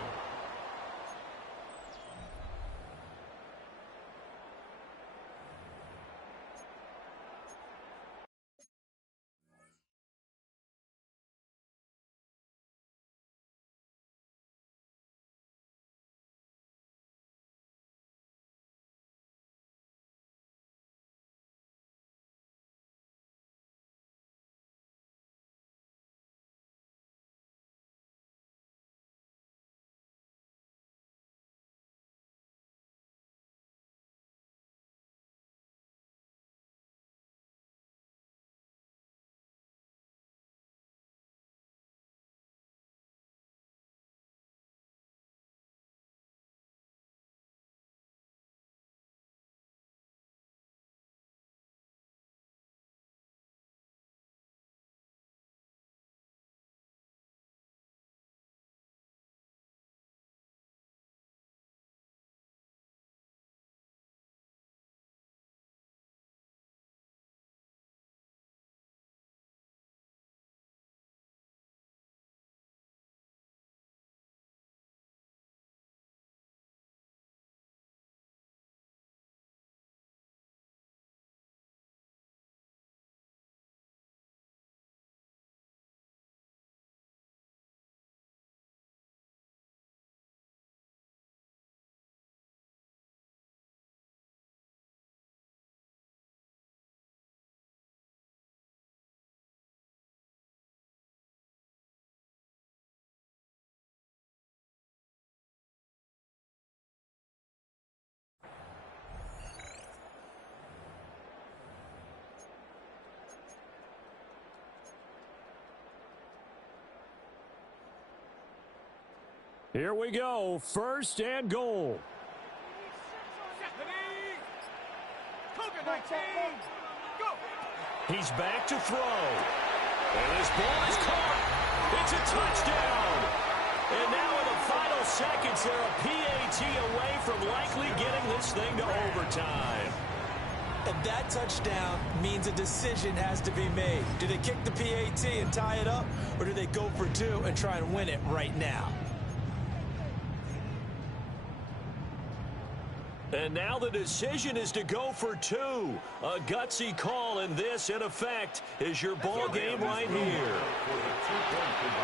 Here we go. 1st and goal. He's back to throw. And his ball is caught. It's a touchdown. And now in the final seconds, they're a PAT away from likely getting this thing to overtime. And that touchdown means a decision has to be made. Do they kick the PAT and tie it up, or do they go for 2 and try and win it right now? And now the decision is to go for 2. A gutsy call, and this, in effect, is your ball game right here.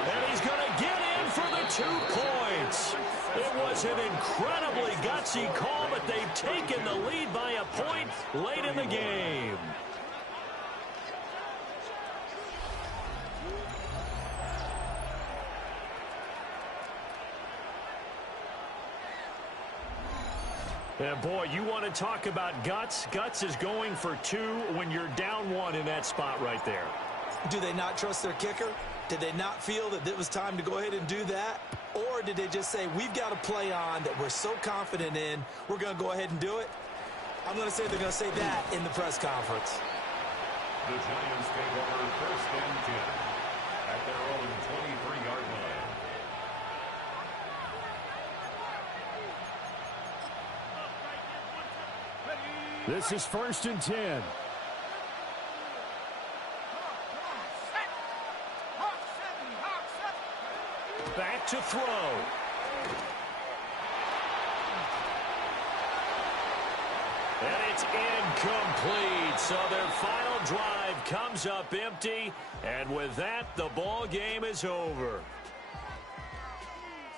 And he's going to get in for the 2 points. It was an incredibly gutsy call, but they've taken the lead by a point late in the game. And boy, you want to talk about guts. Guts is going for 2 when you're down 1 in that spot right there. Do they not trust their kicker? Did they not feel that it was time to go ahead and do that? Or did they just say, we've got a play on that we're so confident in, we're going to go ahead and do it? I'm going to say they're going to say that in the press conference. The Giants take over 1st and 10 at their own 23-yard line. This is 1st and 10. Back to throw. And it's incomplete. So their final drive comes up empty. And with that, the ball game is over.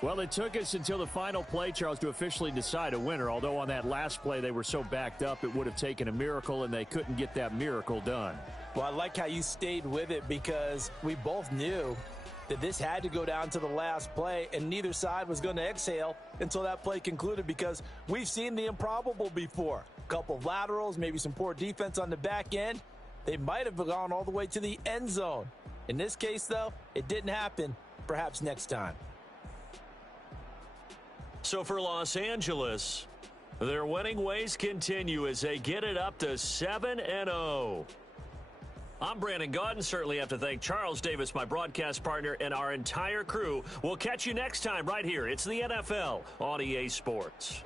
Well, it took us until the final play, Charles, to officially decide a winner. Although on that last play they were so backed up, it would have taken a miracle, and they couldn't get that miracle done. Well, I like how you stayed with it because we both knew that this had to go down to the last play, and neither side was going to exhale until that play concluded because we've seen the improbable before. A couple of laterals, maybe some poor defense on the back end. They might have gone all the way to the end zone. In this case, though, it didn't happen. Perhaps next time. So for Los Angeles, their winning ways continue as they get it up to 7-0. I'm Brandon Gaudin. Certainly have to thank Charles Davis, my broadcast partner, and our entire crew. We'll catch you next time right here. It's the NFL on EA Sports.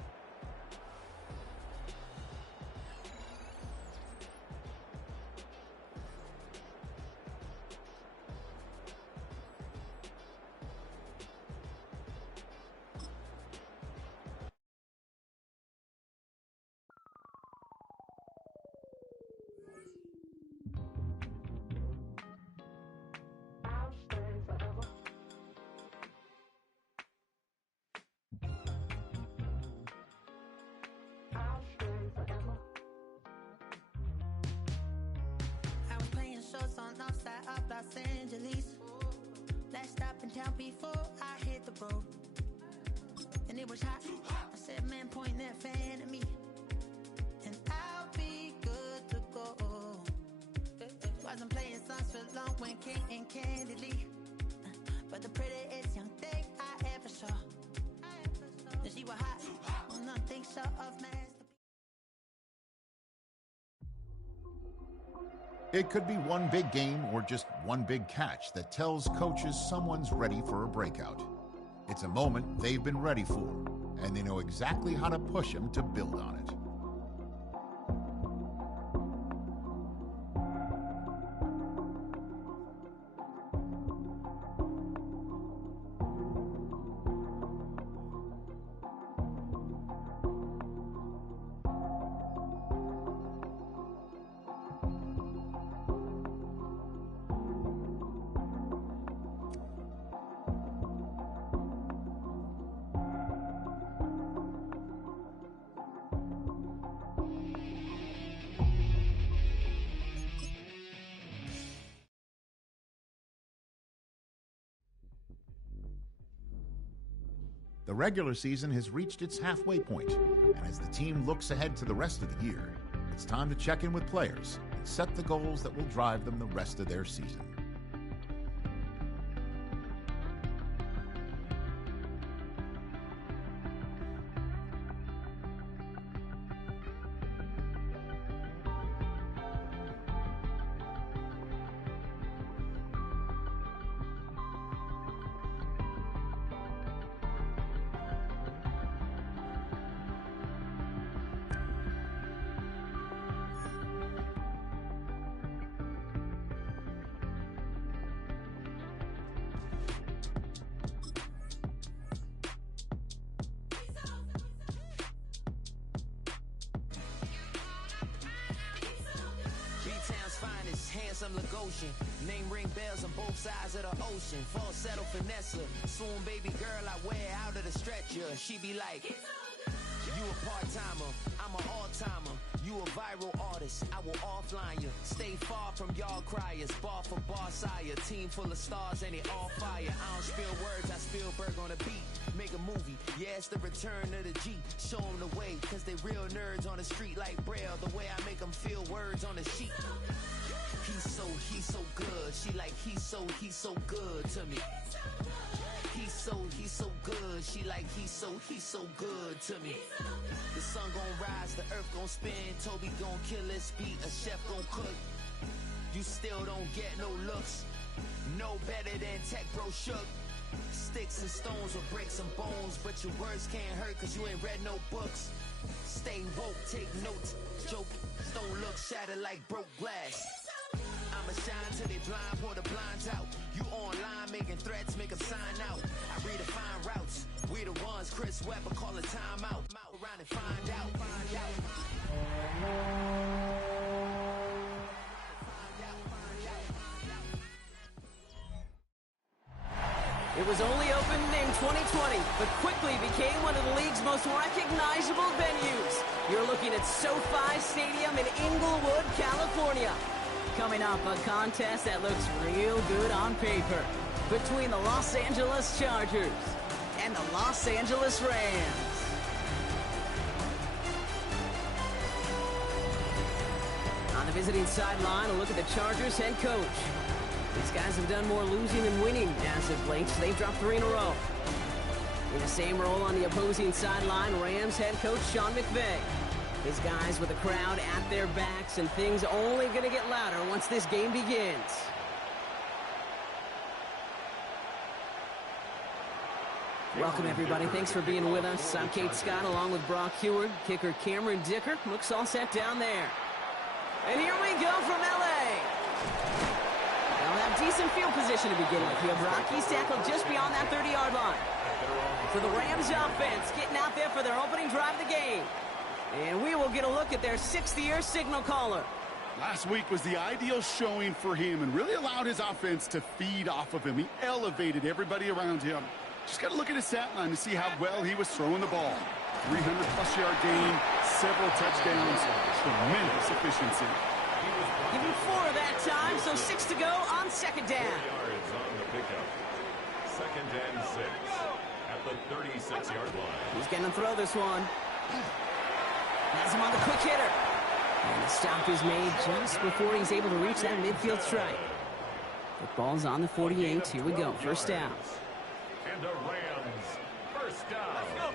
On north side of Los Angeles. Last stop in town before I hit the road. And it was hot. I said, man, point that fan at me. And I'll be good to go. Wasn't playing songs for long when King and Candidly. But the prettiest young thing I ever saw. And she was hot. On nothing short of masterpiece. It could be one big game or just one big catch that tells coaches someone's ready for a breakout. It's a moment they've been ready for, and they know exactly how to push them to build on it. The regular season has reached its halfway point, and as the team looks ahead to the rest of the year, it's time to check in with players and set the goals that will drive them the rest of their season. Name ring bells on both sides of the ocean. Falsetto finesse, swoon baby girl I wear out of the stretcher. She be like, you a part-timer, I'm an all-timer. You a viral artist, I will offline you. Stay far from y'all criers, bar for bar sire. Team full of stars and it all fire. I don't spill words, I Spielberg on a beat. Make a movie, yeah, it's the return of the G. Show them the way, cause they real nerds on the street like Braille. The way I make them feel words on the sheet. He's so good. She like, he's so good to me. He's so good. She like, he's so good to me. The sun gon' rise, the earth gon' spin. Toby gon' kill this beat, a chef gon' cook. You still don't get no looks. No better than Tech Bro Shook. Sticks and stones will break some bones, but your words can't hurt cause you ain't read no books. Stay woke, take notes. Joke, don't look shattered like broke glass. I'm I'ma shine till they blind, pull the blinds out. You online making threats, make them sign out. I redefine routes. We the ones, Chris Webber call a timeout. Around and find out. It was only opened in 2020, but quickly became one of the league's most recognizable venues. You're looking at SoFi Stadium in Inglewood, California. Coming up, a contest that looks real good on paper between the Los Angeles Chargers and the Los Angeles Rams. On the visiting sideline, a look at the Chargers head coach. These guys have done more losing than winning as of late. They've dropped 3 in a row. In the same role on the opposing sideline, Rams head coach Sean McVay. His guys with the crowd at their backs, and things only going to get louder once this game begins. Welcome, everybody. Thanks for being with us. I'm Kate Scott along with Brock Heward. Kicker Cameron Dicker looks all set down there. And here we go from L.A. They'll have decent field position to begin with here, Brock. He's tackled just beyond that 30-yard line. For the Rams offense, getting out there for their opening drive of the game. And we will get a look at their 6th-year signal caller. Last week was the ideal showing for him and really allowed his offense to feed off of him. He elevated everybody around him. Just got to look at his stat line to see how well he was throwing the ball. 300-plus yard gain, several touchdowns, tremendous efficiency. Give him 4 that time, so 6 to go on second down. 4 yards on the pickup. 2nd and 6 at the 36-yard line. He's going to throw this one. Has him on the quick hitter. And the stop is made just before he's able to reach that midfield strike. The ball's on the 48. Here we go. First down. And the Rams, first down.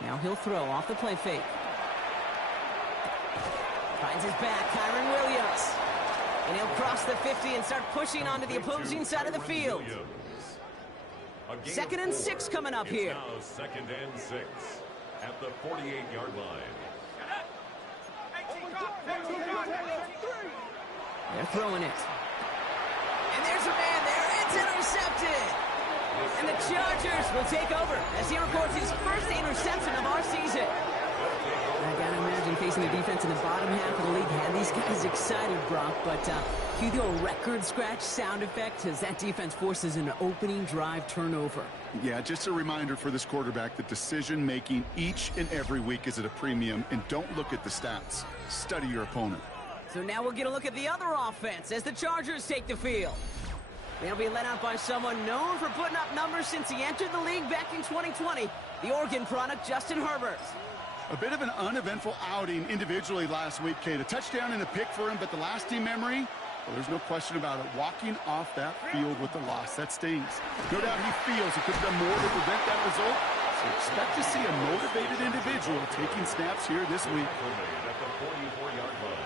Now he'll throw off the play fake. Finds his back, Kyron Williams. And he'll cross the 50 and start pushing onto the opposing side of the field. 2nd and 6 coming up here. It's now 2nd and 6 at the 48-yard line. They're throwing it. And there's a man there. It's intercepted. And the Chargers will take over as he records his first interception of our season. I gotta imagine facing a defense in the bottom half of the league had these guys excited, Brock, but cue the old record scratch sound effect as that defense forces an opening drive turnover. Yeah, just a reminder for this quarterback that decision-making each and every week is at a premium, and don't look at the stats. Study your opponent. So now we'll get a look at the other offense as the Chargers take the field. They'll be led out by someone known for putting up numbers since he entered the league back in 2020, the Oregon product, Justin Herbert. A bit of an uneventful outing individually last week, Kate. A touchdown and a pick for him, but the lasting memory, well, there's no question about it. Walking off that field with the loss, that stings. No doubt he feels he could have done more to prevent that result. So expect to see a motivated individual taking snaps here this week.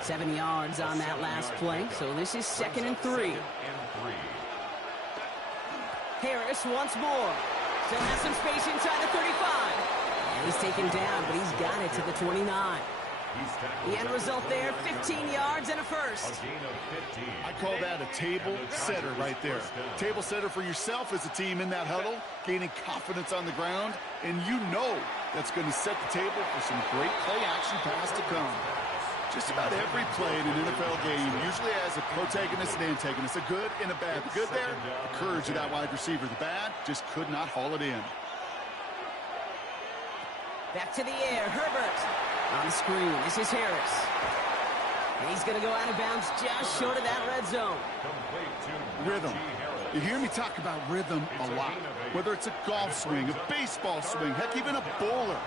7 yards on that last play, so this is 2nd and 3. Harris once more. Still has some space inside the 35. And he's taken down, but he's got it to the 29. The end result there, 15 yards and a first. I call that a table setter right there. Table setter for yourself as a team in that huddle, gaining confidence on the ground, and you know that's going to set the table for some great play action pass to come. Just about every play in an NFL game usually has a protagonist and antagonist, a good and a bad. The good there, the courage of that wide receiver. The bad, just could not haul it in. Back to the air, Herbert. On the screen, this is Harris. And he's going to go out of bounds just short of that red zone. Rhythm. You hear me talk about rhythm a lot. Whether it's a golf swing, a baseball swing, heck, even a bowler.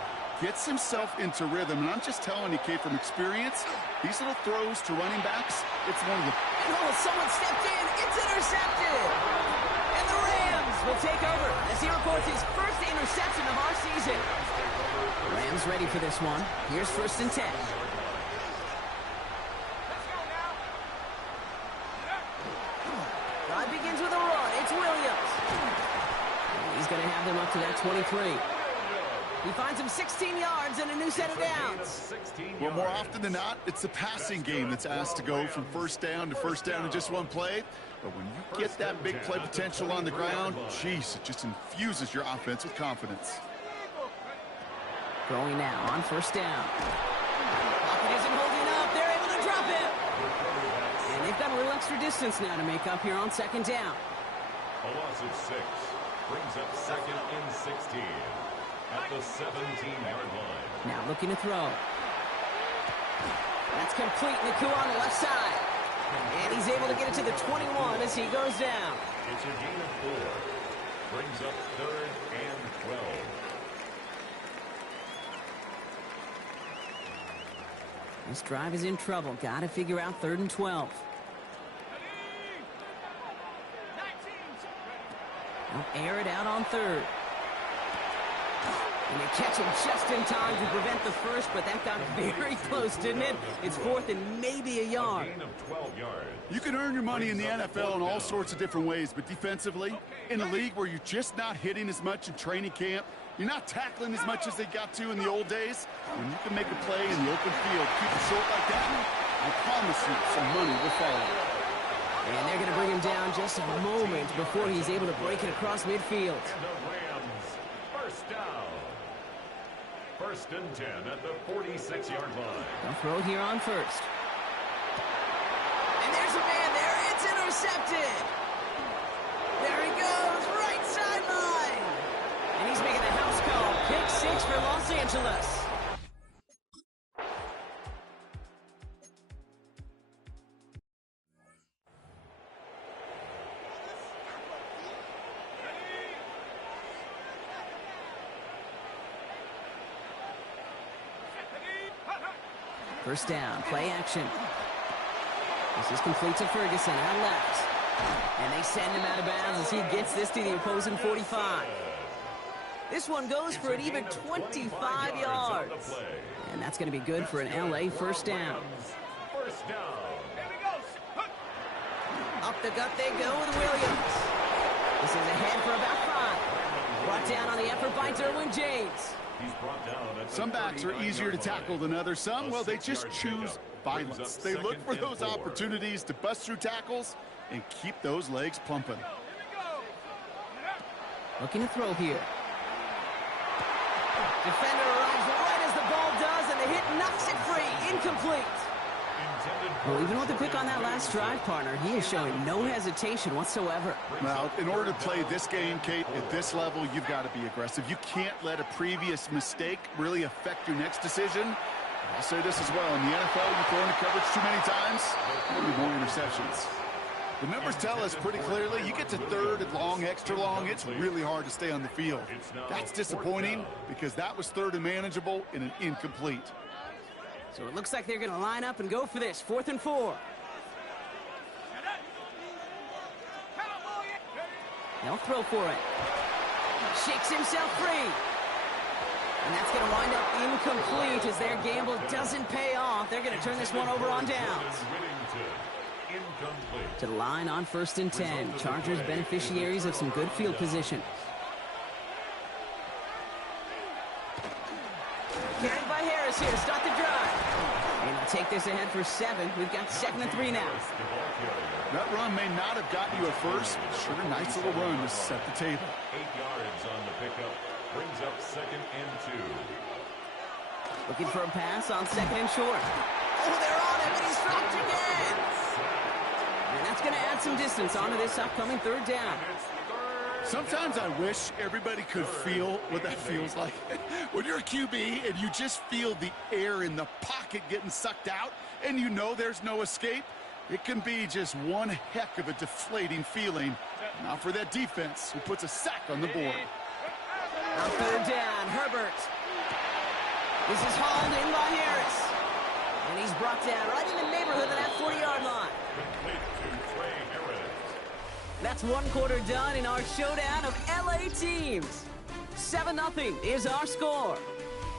Gets himself into rhythm, and I'm just telling you, Kate, from experience, these little throws to running backs, it's one of the... Oh, someone stepped in. It's intercepted. And the Rams will take over as he records his first interception of our season. Rams ready for this one. Here's 1st and 10. Drive begins with a run. It's Williams. He's going to have them up to that 23. He finds him 16 yards and a new set of downs. Well, more often than not, it's the passing game that's asked to go from first down to first down in just one play. But when you get that big play potential on the ground, geez, it just infuses your offense with confidence. Throwing now on first down. Pocket isn't holding up. They're able to drop him. And they've got a little extra distance now to make up here on second down. A loss of 6 brings up second and 16 at the 17-yard line. Now looking to throw. That's complete. Naku on the left side. And he's able to get it to the 21 as he goes down. It's a gain of 4. Brings up third and 12. This drive is in trouble. Got to figure out third and 12. They'll air it out on third. And they catch him just in time to prevent the first, but that got very close, didn't it? It's fourth and maybe a yard. A gain of 12 yards. You can earn your money in the NFL in all sorts of different ways, but defensively, in a league where you're just not hitting as much in training camp, you're not tackling as much as they got to in the old days, when you can make a play in the open field, keep it short like that, I promise you some money will follow. And they're going to bring him down just a moment before he's able to break it across midfield. And the Rams, first down. First and 10 at the 46-yard line. They'll throw it here on first. And there's a man there. It's intercepted. There he goes, right sideline. And he's making a house call. Pick 6 for Los Angeles. First down, play action. This is complete to Ferguson, out left. And they send him out of bounds as he gets this to the opposing 45. This one goes for an even 25 yards. And that's going to be good for an LA first down. First down. Up the gut they go with Williams. This is ahead for about 5. Brought down on the effort by Derwin James. Some backs are easier to tackle than others. Some, well, they just choose violence. They look for those opportunities to bust through tackles and keep those legs pumping. Looking to throw here. Defender arrives right as the ball does, and the hit knocks it free. Incomplete. Well, even with the pick on that last drive, partner, he is showing no hesitation whatsoever. Now, in order to play this game, Kate, at this level, you've got to be aggressive. You can't let a previous mistake really affect your next decision. I'll say this as well. In the NFL, you throw into coverage too many times, there'll be more interceptions. The numbers tell us pretty clearly, you get to third and long, extra long, it's really hard to stay on the field. That's disappointing because that was third and manageable and an incomplete. So it looks like they're going to line up and go for this. 4th and 4. They'll throw for it. Shakes himself free. And that's going to wind up incomplete as their gamble doesn't pay off. They're going to turn this one over on downs. To the line on 1st and 10. Chargers beneficiaries of some good field position. Carried by Harris here to start the drive. And they'll take this ahead for 7. We've got 2nd and 3 now. That run may not have gotten you a first, but sure a nice little run to set the table. 8 yards on the pickup. Brings up 2nd and 2. Looking for a pass on 2nd and short. Oh, they're on him, and he's dropped again. And that's going to add some distance onto this upcoming 3rd down. Sometimes I wish everybody could feel what that feels like. When you're a QB and you just feel the air in the pocket getting sucked out and you know there's no escape, it can be just one heck of a deflating feeling. Now for that defense who puts a sack on the board. On 3rd down, Herbert. This is hauled in by Harris. And he's brought down right in the neighborhood of that 40-yard line. That's 1 quarter done in our showdown of LA teams. 7-0 is our score.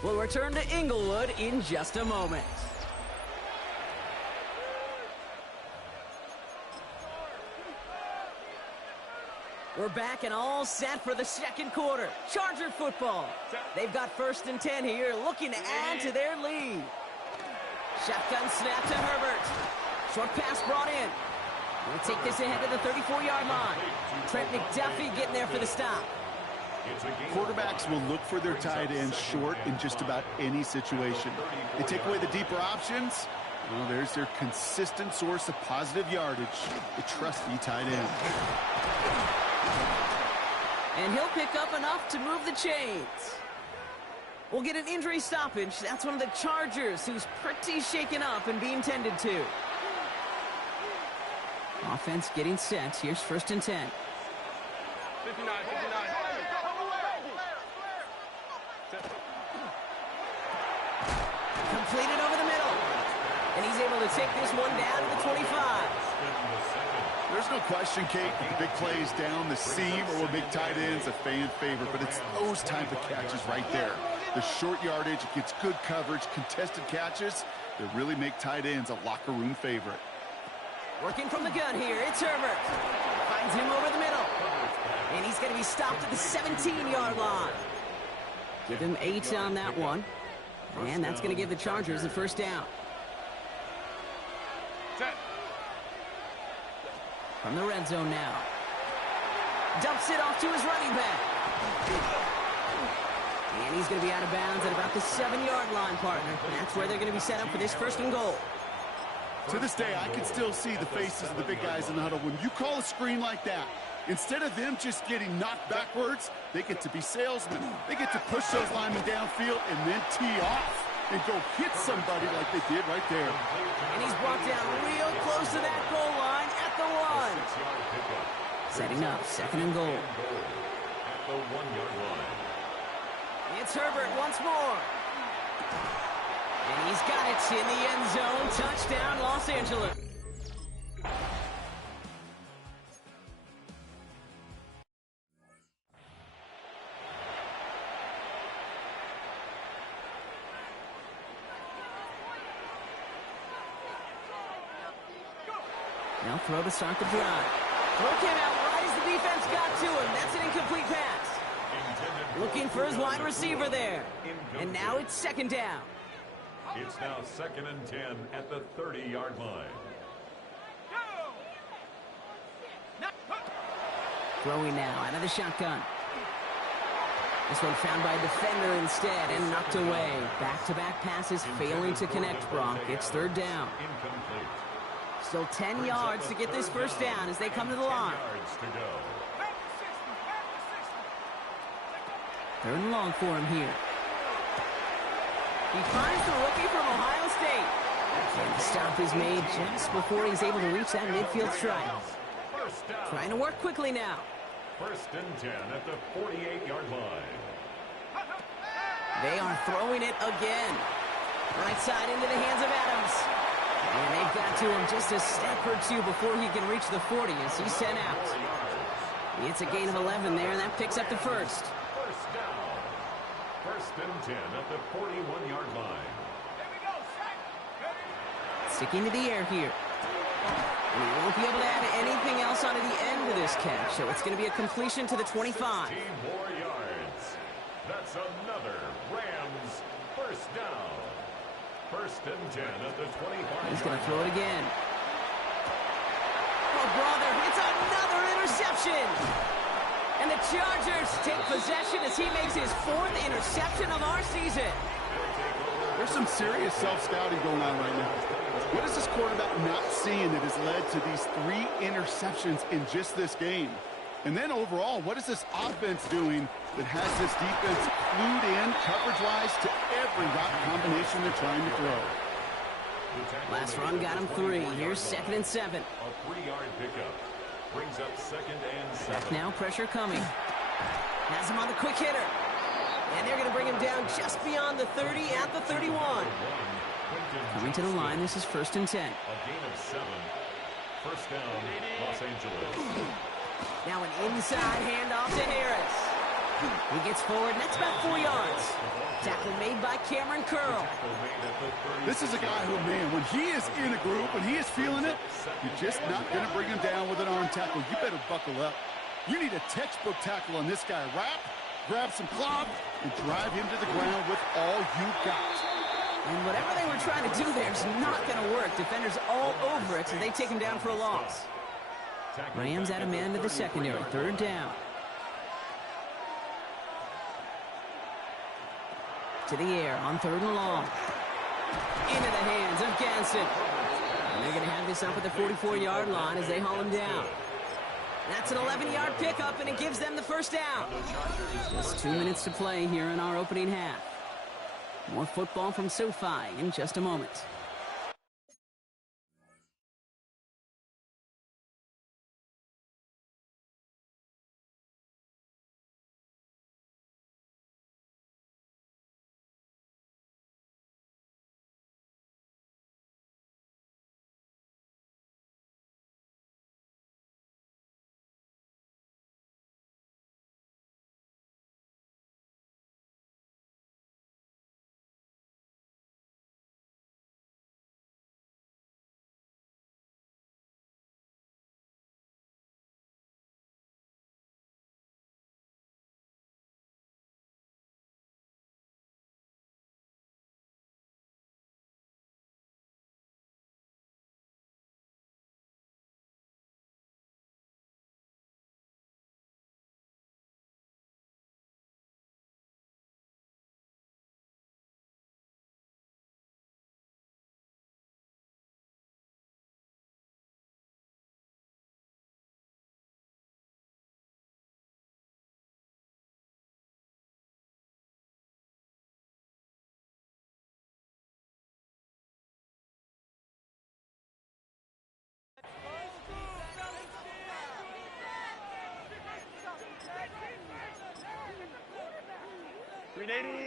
We'll return to Inglewood in just a moment. We're back and all set for the second quarter. Charger football. They've got 1st and 10 here, looking to add to their lead. Shotgun snap to Herbert. Short pass brought in. We'll take this ahead to the 34-yard line. Trent McDuffie getting there for the stop. Quarterbacks will look for their tight ends short in just about any situation. They take away the deeper options. Well, there's their consistent source of positive yardage, the trusty tight end. And he'll pick up enough to move the chains. We'll get an injury stoppage. That's one of the Chargers who's pretty shaken up and being tended to. Offense getting set. Here's 1st and 10. 59. Completed over the middle. And he's able to take this one down to the 25. There's no question, Kate, if the big play is down the seam or will make tight ends a fan favorite, but it's those type of catches right there. The short yardage, it gets good coverage, contested catches that really make tight ends a locker room favorite. Working from the gun here, it's Herbert. Finds him over the middle. And he's going to be stopped at the 17-yard line. Give him 8 on that one. And that's going to give the Chargers the 1st down. From the red zone now. Dumps it off to his running back. And he's going to be out of bounds at about the 7-yard line, partner. That's where they're going to be set up for this 1st and goal. To this day, I can still see the faces of the big guys in the huddle. When you call a screen like that, instead of them just getting knocked backwards, they get to be salesmen. They get to push those linemen downfield and then tee off and go hit somebody like they did right there. And he's brought down real close to that goal line at the 1. Setting up 2nd and goal. At the 1-yard line. It's Herbert once more. And he's got it in the end zone. Touchdown, Los Angeles. Now throw to start the drive. Throw came out right as the defense got to him. That's an incomplete pass. Looking for his wide receiver there. And now it's 2nd down. It's now 2nd and 10 at the 30-yard line. Throwing now out of the shotgun. This one found by a defender instead and knocked away. Back-to-back passes failing to connect, Brock. It's 3rd down. Incomplete. Still 10 yards to get this 1st down as they come to the line. 3rd and long for him here. He finds the rookie from Ohio State. And the stop is made just before he's able to reach that midfield strike. Trying to work quickly now. 1st and 10 at the 48-yard line. They are throwing it again. Right side into the hands of Adams. And they've got to him just a step or 2 before he can reach the 40 as he's sent out. It's a gain of 11 there, and that picks up the 1st. 1st down. 1st and 10 at the 41-yard line. Sticking to the air here. And he won't be able to add anything else onto the end of this catch, so it's going to be a completion to the 25. 16 more yards. That's another Rams 1st down. 1st and 10 at the 25. He's going to throw it again. Oh, brother, it's another interception. And the Chargers take possession as he makes his 4th interception of our season. There's some serious self-scouting going on right now. What is this quarterback not seeing that has led to these 3 interceptions in just this game? And then overall, what is this offense doing that has this defense clued in coverage-wise to every route combination they're trying to throw? Last run got him 3. Here's 2nd and 7. A 3-yard pickup brings up 2nd and 7. Now pressure coming. Has him on the quick hitter. And they're going to bring him down just beyond the 30 at the 31. Coming to the line, this is 1st and 10. A gain of 7. 1st down, Los Angeles. Now an inside handoff to Harris. He gets forward, and that's about 4 yards. Tackle made by Cameron Curl. This is a guy who, man, when he is in a group, when he is feeling it, you're just not going to bring him down with an arm tackle. You better buckle up. You need a textbook tackle on this guy. Wrap, grab some cloth, and drive him to the ground with all you got. And whatever they were trying to do there is not going to work. Defenders all over it, so they take him down for a loss. Rams add a man to the secondary. 3rd down. To the air on 3rd and long. Into the hands of Gadsden. And they're going to have this up at the 44-yard line as they haul him down. That's an 11-yard pickup, and it gives them the 1st down. Just 2 minutes to play here in our opening half. More football from SoFi in just a moment.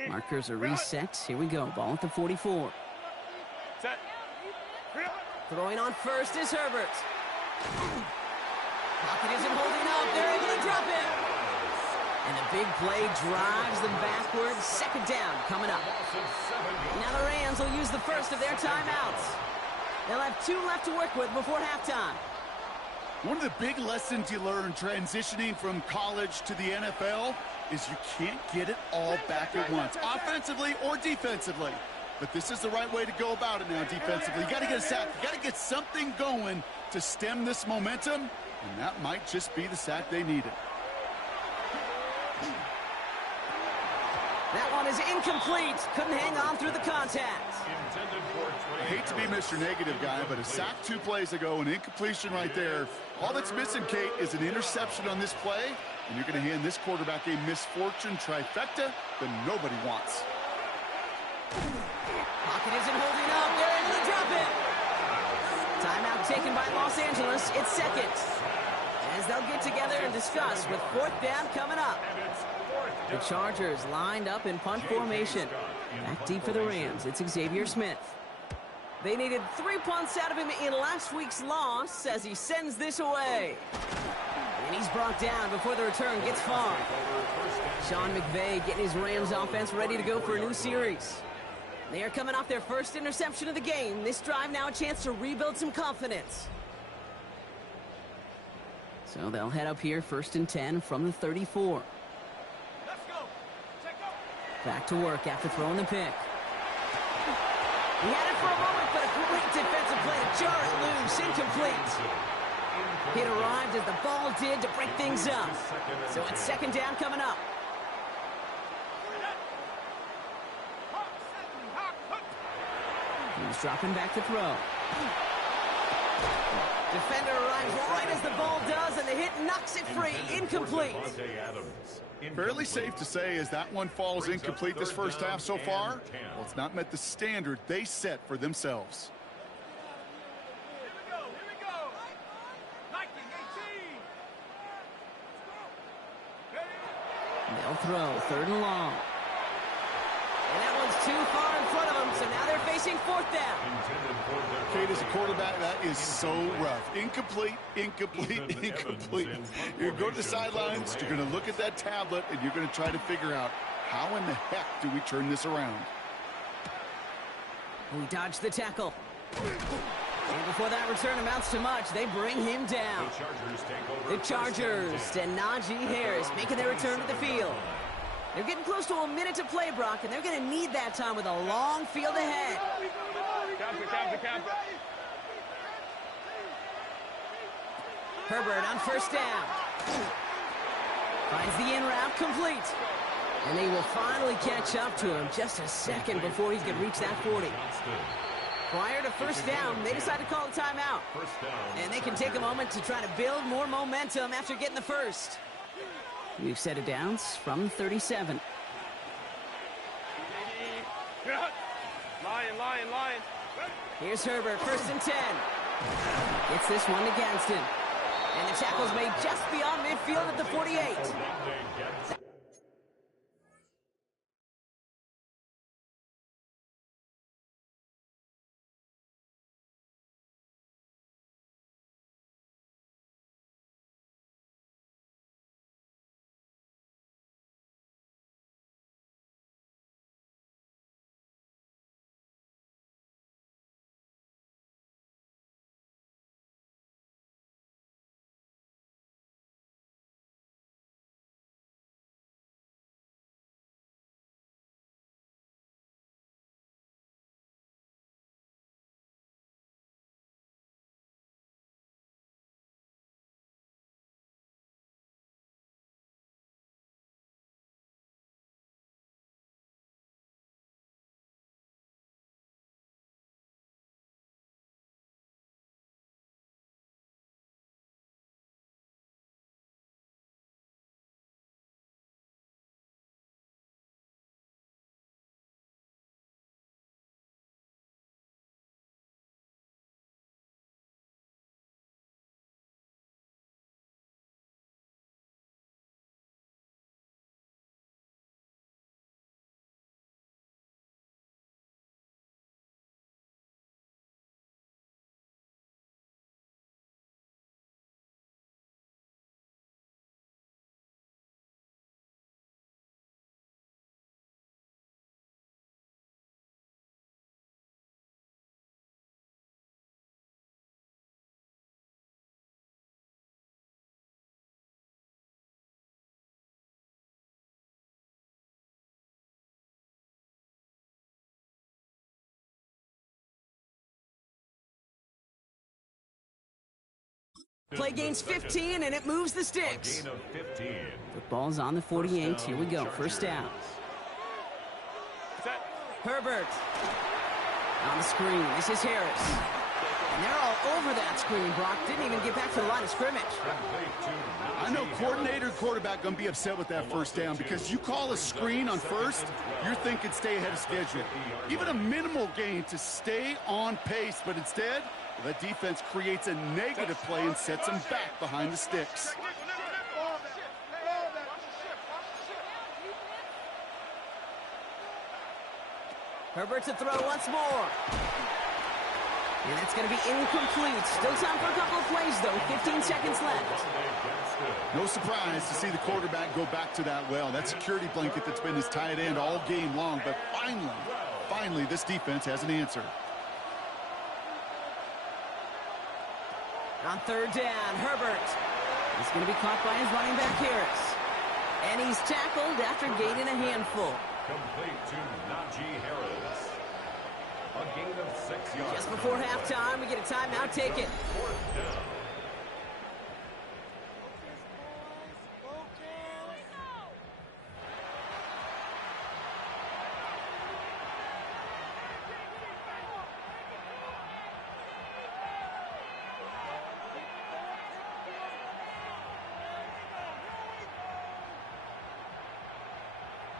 Markers are reset. Here we go. Ball at the 44. Set. Throwing on first is Herbert. Pocket isn't holding up. They're able to drop it. And the big play drives them backwards. 2nd down coming up. Now the Rams will use the first of their timeouts. They'll have 2 left to work with before halftime. One of the big lessons you learn transitioning from college to the NFL is you can't get it all back at once, offensively or defensively. But this is the right way to go about it now defensively. You got to get a sack. You got to get something going to stem this momentum, and that might just be the sack they needed. That one is incomplete. Couldn't hang on through the contact. I hate to be Mr. Negative guy, but a sack 2 plays ago, an incompletion right there. All that's missing, Kate, is an interception on this play, and you're going to hand this quarterback a misfortune trifecta that nobody wants. Pocket isn't holding up. They're able to drop it. Timeout taken by Los Angeles. It's 2nd. As they'll get together and discuss with 4th down coming up. The Chargers lined up in punt formation. Back deep for the Rams. It's Xavier Smith. They needed 3 punts out of him in last week's loss as he sends this away. And he's brought down before the return gets far. Sean McVay getting his Rams offense ready to go for a new series. They are coming off their first interception of the game. This drive now a chance to rebuild some confidence. So they'll head up here 1st and 10 from the 34. Back to work after throwing the pick. He had it for a moment, but a great defensive play to jar it loose. Incomplete. It arrived as the ball did to break things up. So it's 2nd down coming up. He's dropping back to throw. Defender arrives right as the ball does, and the hit knocks it free. Incomplete. Fairly safe to say as that one falls incomplete this first half so far. Well, it's not met the standard they set for themselves. Here we go. 19-18. They'll throw 3rd and long. And that one's too far in front of them, so now they're facing 4th down. Kate, as a quarterback, that is so rough. Incomplete, incomplete, incomplete. You're going to go to the sidelines, you're going to look at that tablet, and you're going to try to figure out how in the heck do we turn this around. We dodged the tackle. And before that return amounts to much, they bring him down. The Chargers and Najee Harris making their return to the field. They're getting close to a minute to play, Brock, and they're going to need that time with a long field ahead. Herbert on first down. Finds the in route complete. And they will finally catch up to him just a second before he can reach that 40. Prior to first down, they decide to call a timeout. And they can take a moment to try to build more momentum after getting the first. We've set it down from 37. Lion. Here's Herbert, first and 10. Gets this one against him. And the tackle's made just beyond midfield at the 48. Play gains 15, and it moves the sticks. The ball's on the 48. Here we go. First down. Herbert. On the screen. This is Harris. And they're all over that screen, Brock. Didn't even get back to the line of scrimmage. I know coordinator and quarterback going to be upset with that first down because you call a screen on first, you're thinking stay ahead of schedule. Even a minimal gain to stay on pace, but instead, that defense creates a negative play and sets them back behind the sticks. Herbert to throw once more. And that's going to be incomplete. Still time for a couple of plays, though. 15 seconds left. No surprise to see the quarterback go back to that well. That security blanket that's been his tight end all game long. But finally, this defense has an answer. On third down, Herbert. He's going to be caught by his running back, Harris. And he's tackled after gaining a handful. Complete to Najee Harris. A gain of 6 yards. Just before halftime, we get a timeout taken. Fourth down.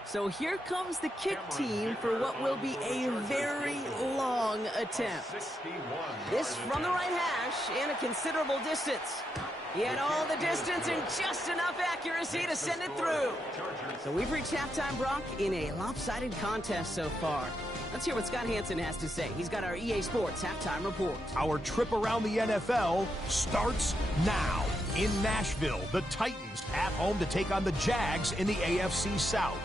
So here comes the kick team for what will be a very long attempt. This from the right hash and a considerable distance. He had all the distance and just enough accuracy to send it through. So we've reached halftime, Brock, in a lopsided contest so far. Let's hear what Scott Hansen has to say. He's got our EA Sports halftime report. Our trip around the NFL starts now. In Nashville, the Titans at home to take on the Jags in the AFC South.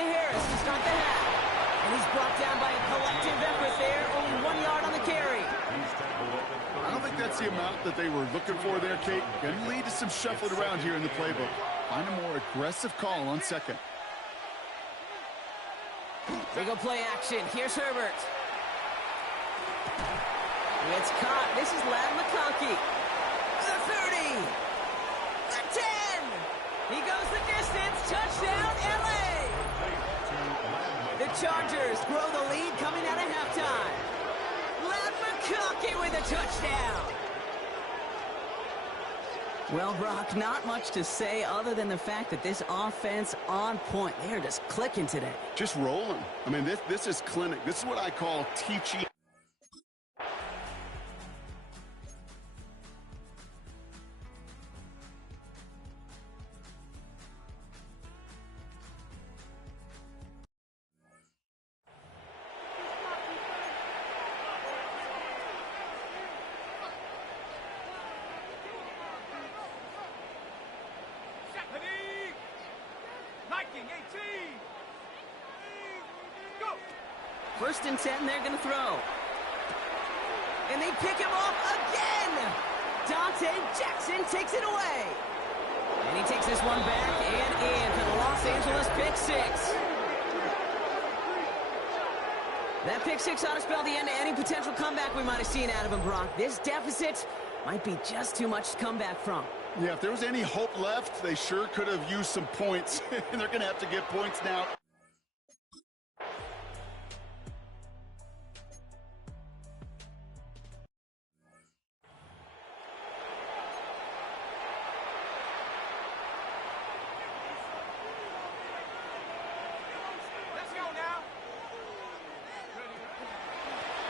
to Harris to start the half. And he's brought down by a collective effort there. Only 1 yard on the carry. I don't think that's the amount that they were looking for there, Kate. Going to lead to some shuffling around here in the playbook. Find a more aggressive call on second. They go play action. Here's Herbert. It's caught. This is Ladd McConkey. The 30. The 10. He goes the distance. Touchdown, LA. The Chargers grow the lead coming out of halftime. Ladd McConkey with a touchdown. Well, Brock, not much to say other than the fact that this offense on point. They are just clicking today. Just rolling. I mean, this is clinic. This is what I call teaching. First and 10, they're going to throw. And they pick him off again. Dante Jackson takes it away. And he takes this one back and in for the Los Angeles pick six. That pick six ought to spell the end to any potential comeback we might have seen out of him, Brock. This deficit might be just too much to come back from. Yeah, if there was any hope left, they sure could have used some points. And they're going to have to get points now.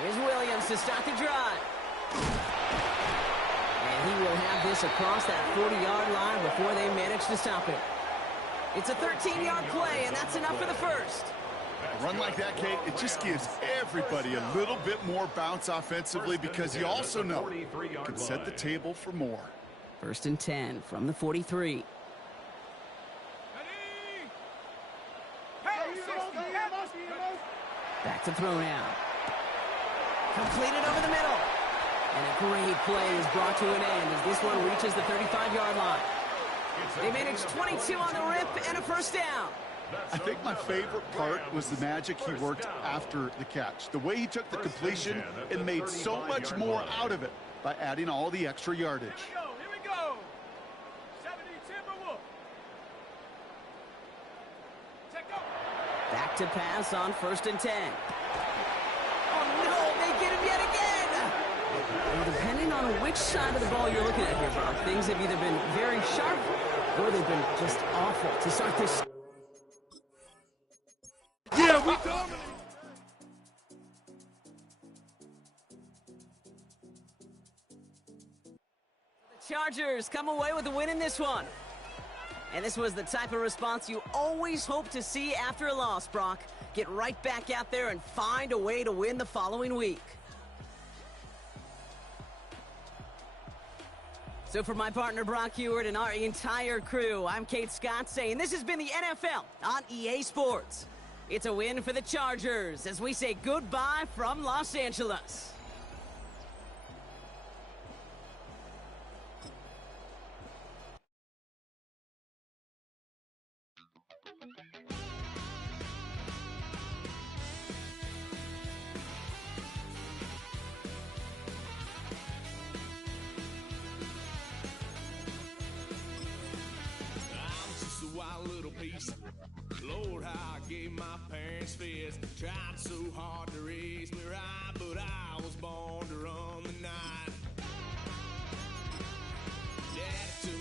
Here's Williams to start the drive. And he will have this across that 40-yard line before they manage to stop it. It's a 13-yard play, and that's enough for the first. A run like that, Kate, it just gives everybody a little bit more bounce offensively because you also know you can set the table for more. First and 10 from the 43. Back to throw now. Completed over the middle. And a great play is brought to an end as this one reaches the 35-yard line. They managed 22 on the rip and a first down. I think my favorite part was the magic he worked after the catch. The way he took the completion and made so much more out of it by adding all the extra yardage. Here we go. 70 Timberwolf. Check go. Back to pass on first and 10. Oh, no, they get him yet again. Well, depending on which side of the ball you're looking at here, Brock, things have either been very sharp or they've been just awful to start this. Yeah, we dominate. The Chargers come away with the win in this one. And this was the type of response you always hope to see after a loss, Brock. Get right back out there and find a way to win the following week. So for my partner, Brock Heward, and our entire crew, I'm Kate Scott saying this has been the NFL on EA Sports. It's a win for the Chargers as we say goodbye from Los Angeles. Lord, how I gave my parents fist. Tried so hard to raise me right, but I was born to run the night. Dad took